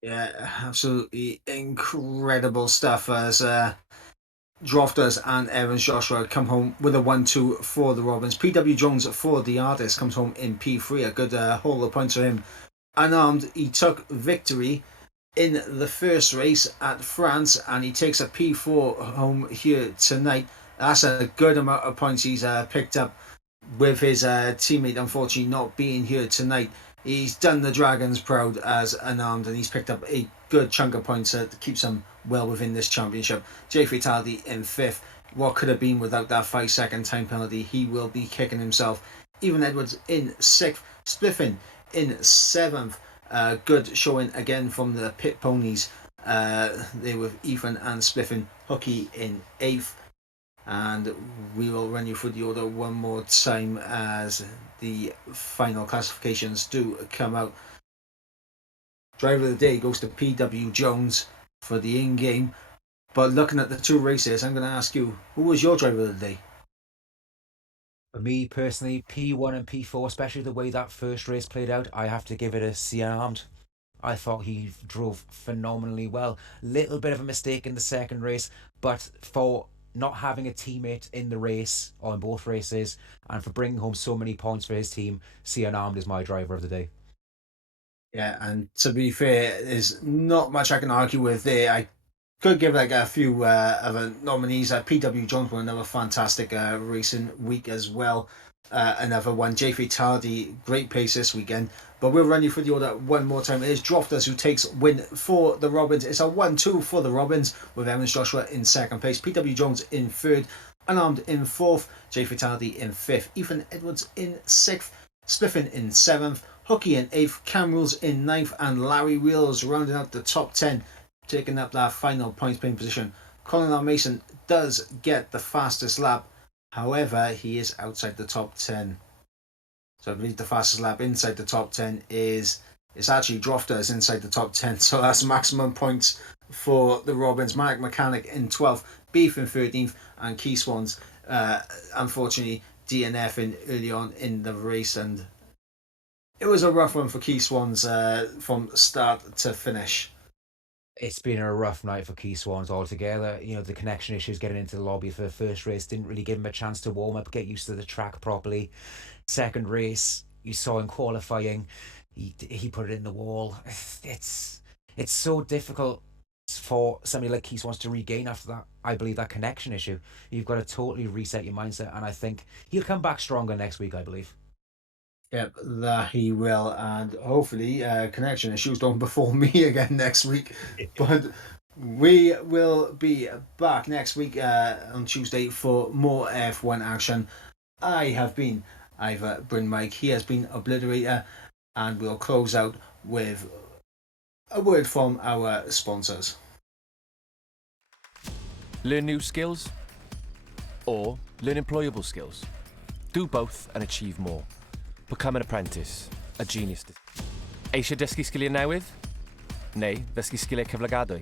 Yeah, absolutely incredible stuff as Drofters and Evans Joshua come home with a 1-2 for the Robins. PW Jones for the Artist comes home in P3, a good haul of points for him. Unarmed, he took victory in the first race at France and he takes a P4 home here tonight. That's a good amount of points he's picked up with his teammate unfortunately not being here tonight. He's done the Dragons proud as Unarmed and he's picked up a good chunk of points that keeps him well within this championship. J Fatality in 5th. What could have been without that 5-second time penalty? He will be kicking himself. Even Edwards in 6th. Spliffin in 7th. Good showing again from the pit ponies. They were Ethan and Spliffin. Hooky in 8th. And we will run you through the order one more time as the final classifications do come out. Driver of the day goes to PW Jones for the in-game. But looking at the 2 races, I'm going to ask you, who was your driver of the day? For me personally, P1 and P4, especially the way that first race played out, I have to give it a C Unarmed. I thought he drove phenomenally well. Little bit of a mistake in the second race, but for not having a teammate in the race, or in both races, and for bringing home so many points for his team, C Unarmed is my driver of the day. Yeah, and to be fair, there's not much I can argue with there. I could give like a few other nominees. PW Jones won another fantastic racing week as well. Another one, J Fatality, great pace this weekend. But we'll run you through the order one more time. It is Drofters who takes win for the Robins. It's a 1-2 for the Robins with Evans Joshua in second place, PW Jones in 3rd, Unarmed in 4th, J Fatality in 5th, Ethan Edwards in 6th, Spliffin in 7th, Hooky in 8th, Cam Rules in 9th, and Larry Wheels rounding out the top 10, taking up that final points paying position. Colin R. Mason does get the fastest lap. However, he is outside the top 10. So I believe the fastest lap inside the top 10 is... It's actually Drofters inside the top 10. So that's maximum points for the Robins. Mark Mechanic in 12th, Beef in 13th, and Key Swans, unfortunately, DNF early on in the race. And it was a rough one for Key Swans from start to finish. It's been a rough night for Key Swans altogether. You know, the connection issues getting into the lobby for the first race didn't really give him a chance to warm up, get used to the track properly. Second race, you saw him qualifying. He put it in the wall. It's so difficult for somebody like Key Swans to regain after that. I believe that connection issue. You've got to totally reset your mindset, and I think he'll come back stronger next week, I believe. Yep, that he will, and hopefully connection issues don't befall me again next week. But we will be back next week on Tuesday for more F1 action. I've been Bryn Mike, he has been Obliterator, and we'll close out with a word from our sponsors. Learn new skills or learn employable skills. Do both and achieve more. Become an apprentice, a genius. Eisiau dysgu sgiliau newydd? Neu ddysgu sgiliau cyflogadwy?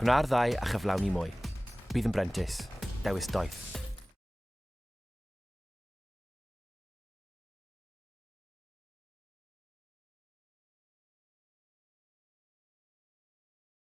Gwna'r ddau a chyflawni mwy. Bydd yn brentis, dewis doeth.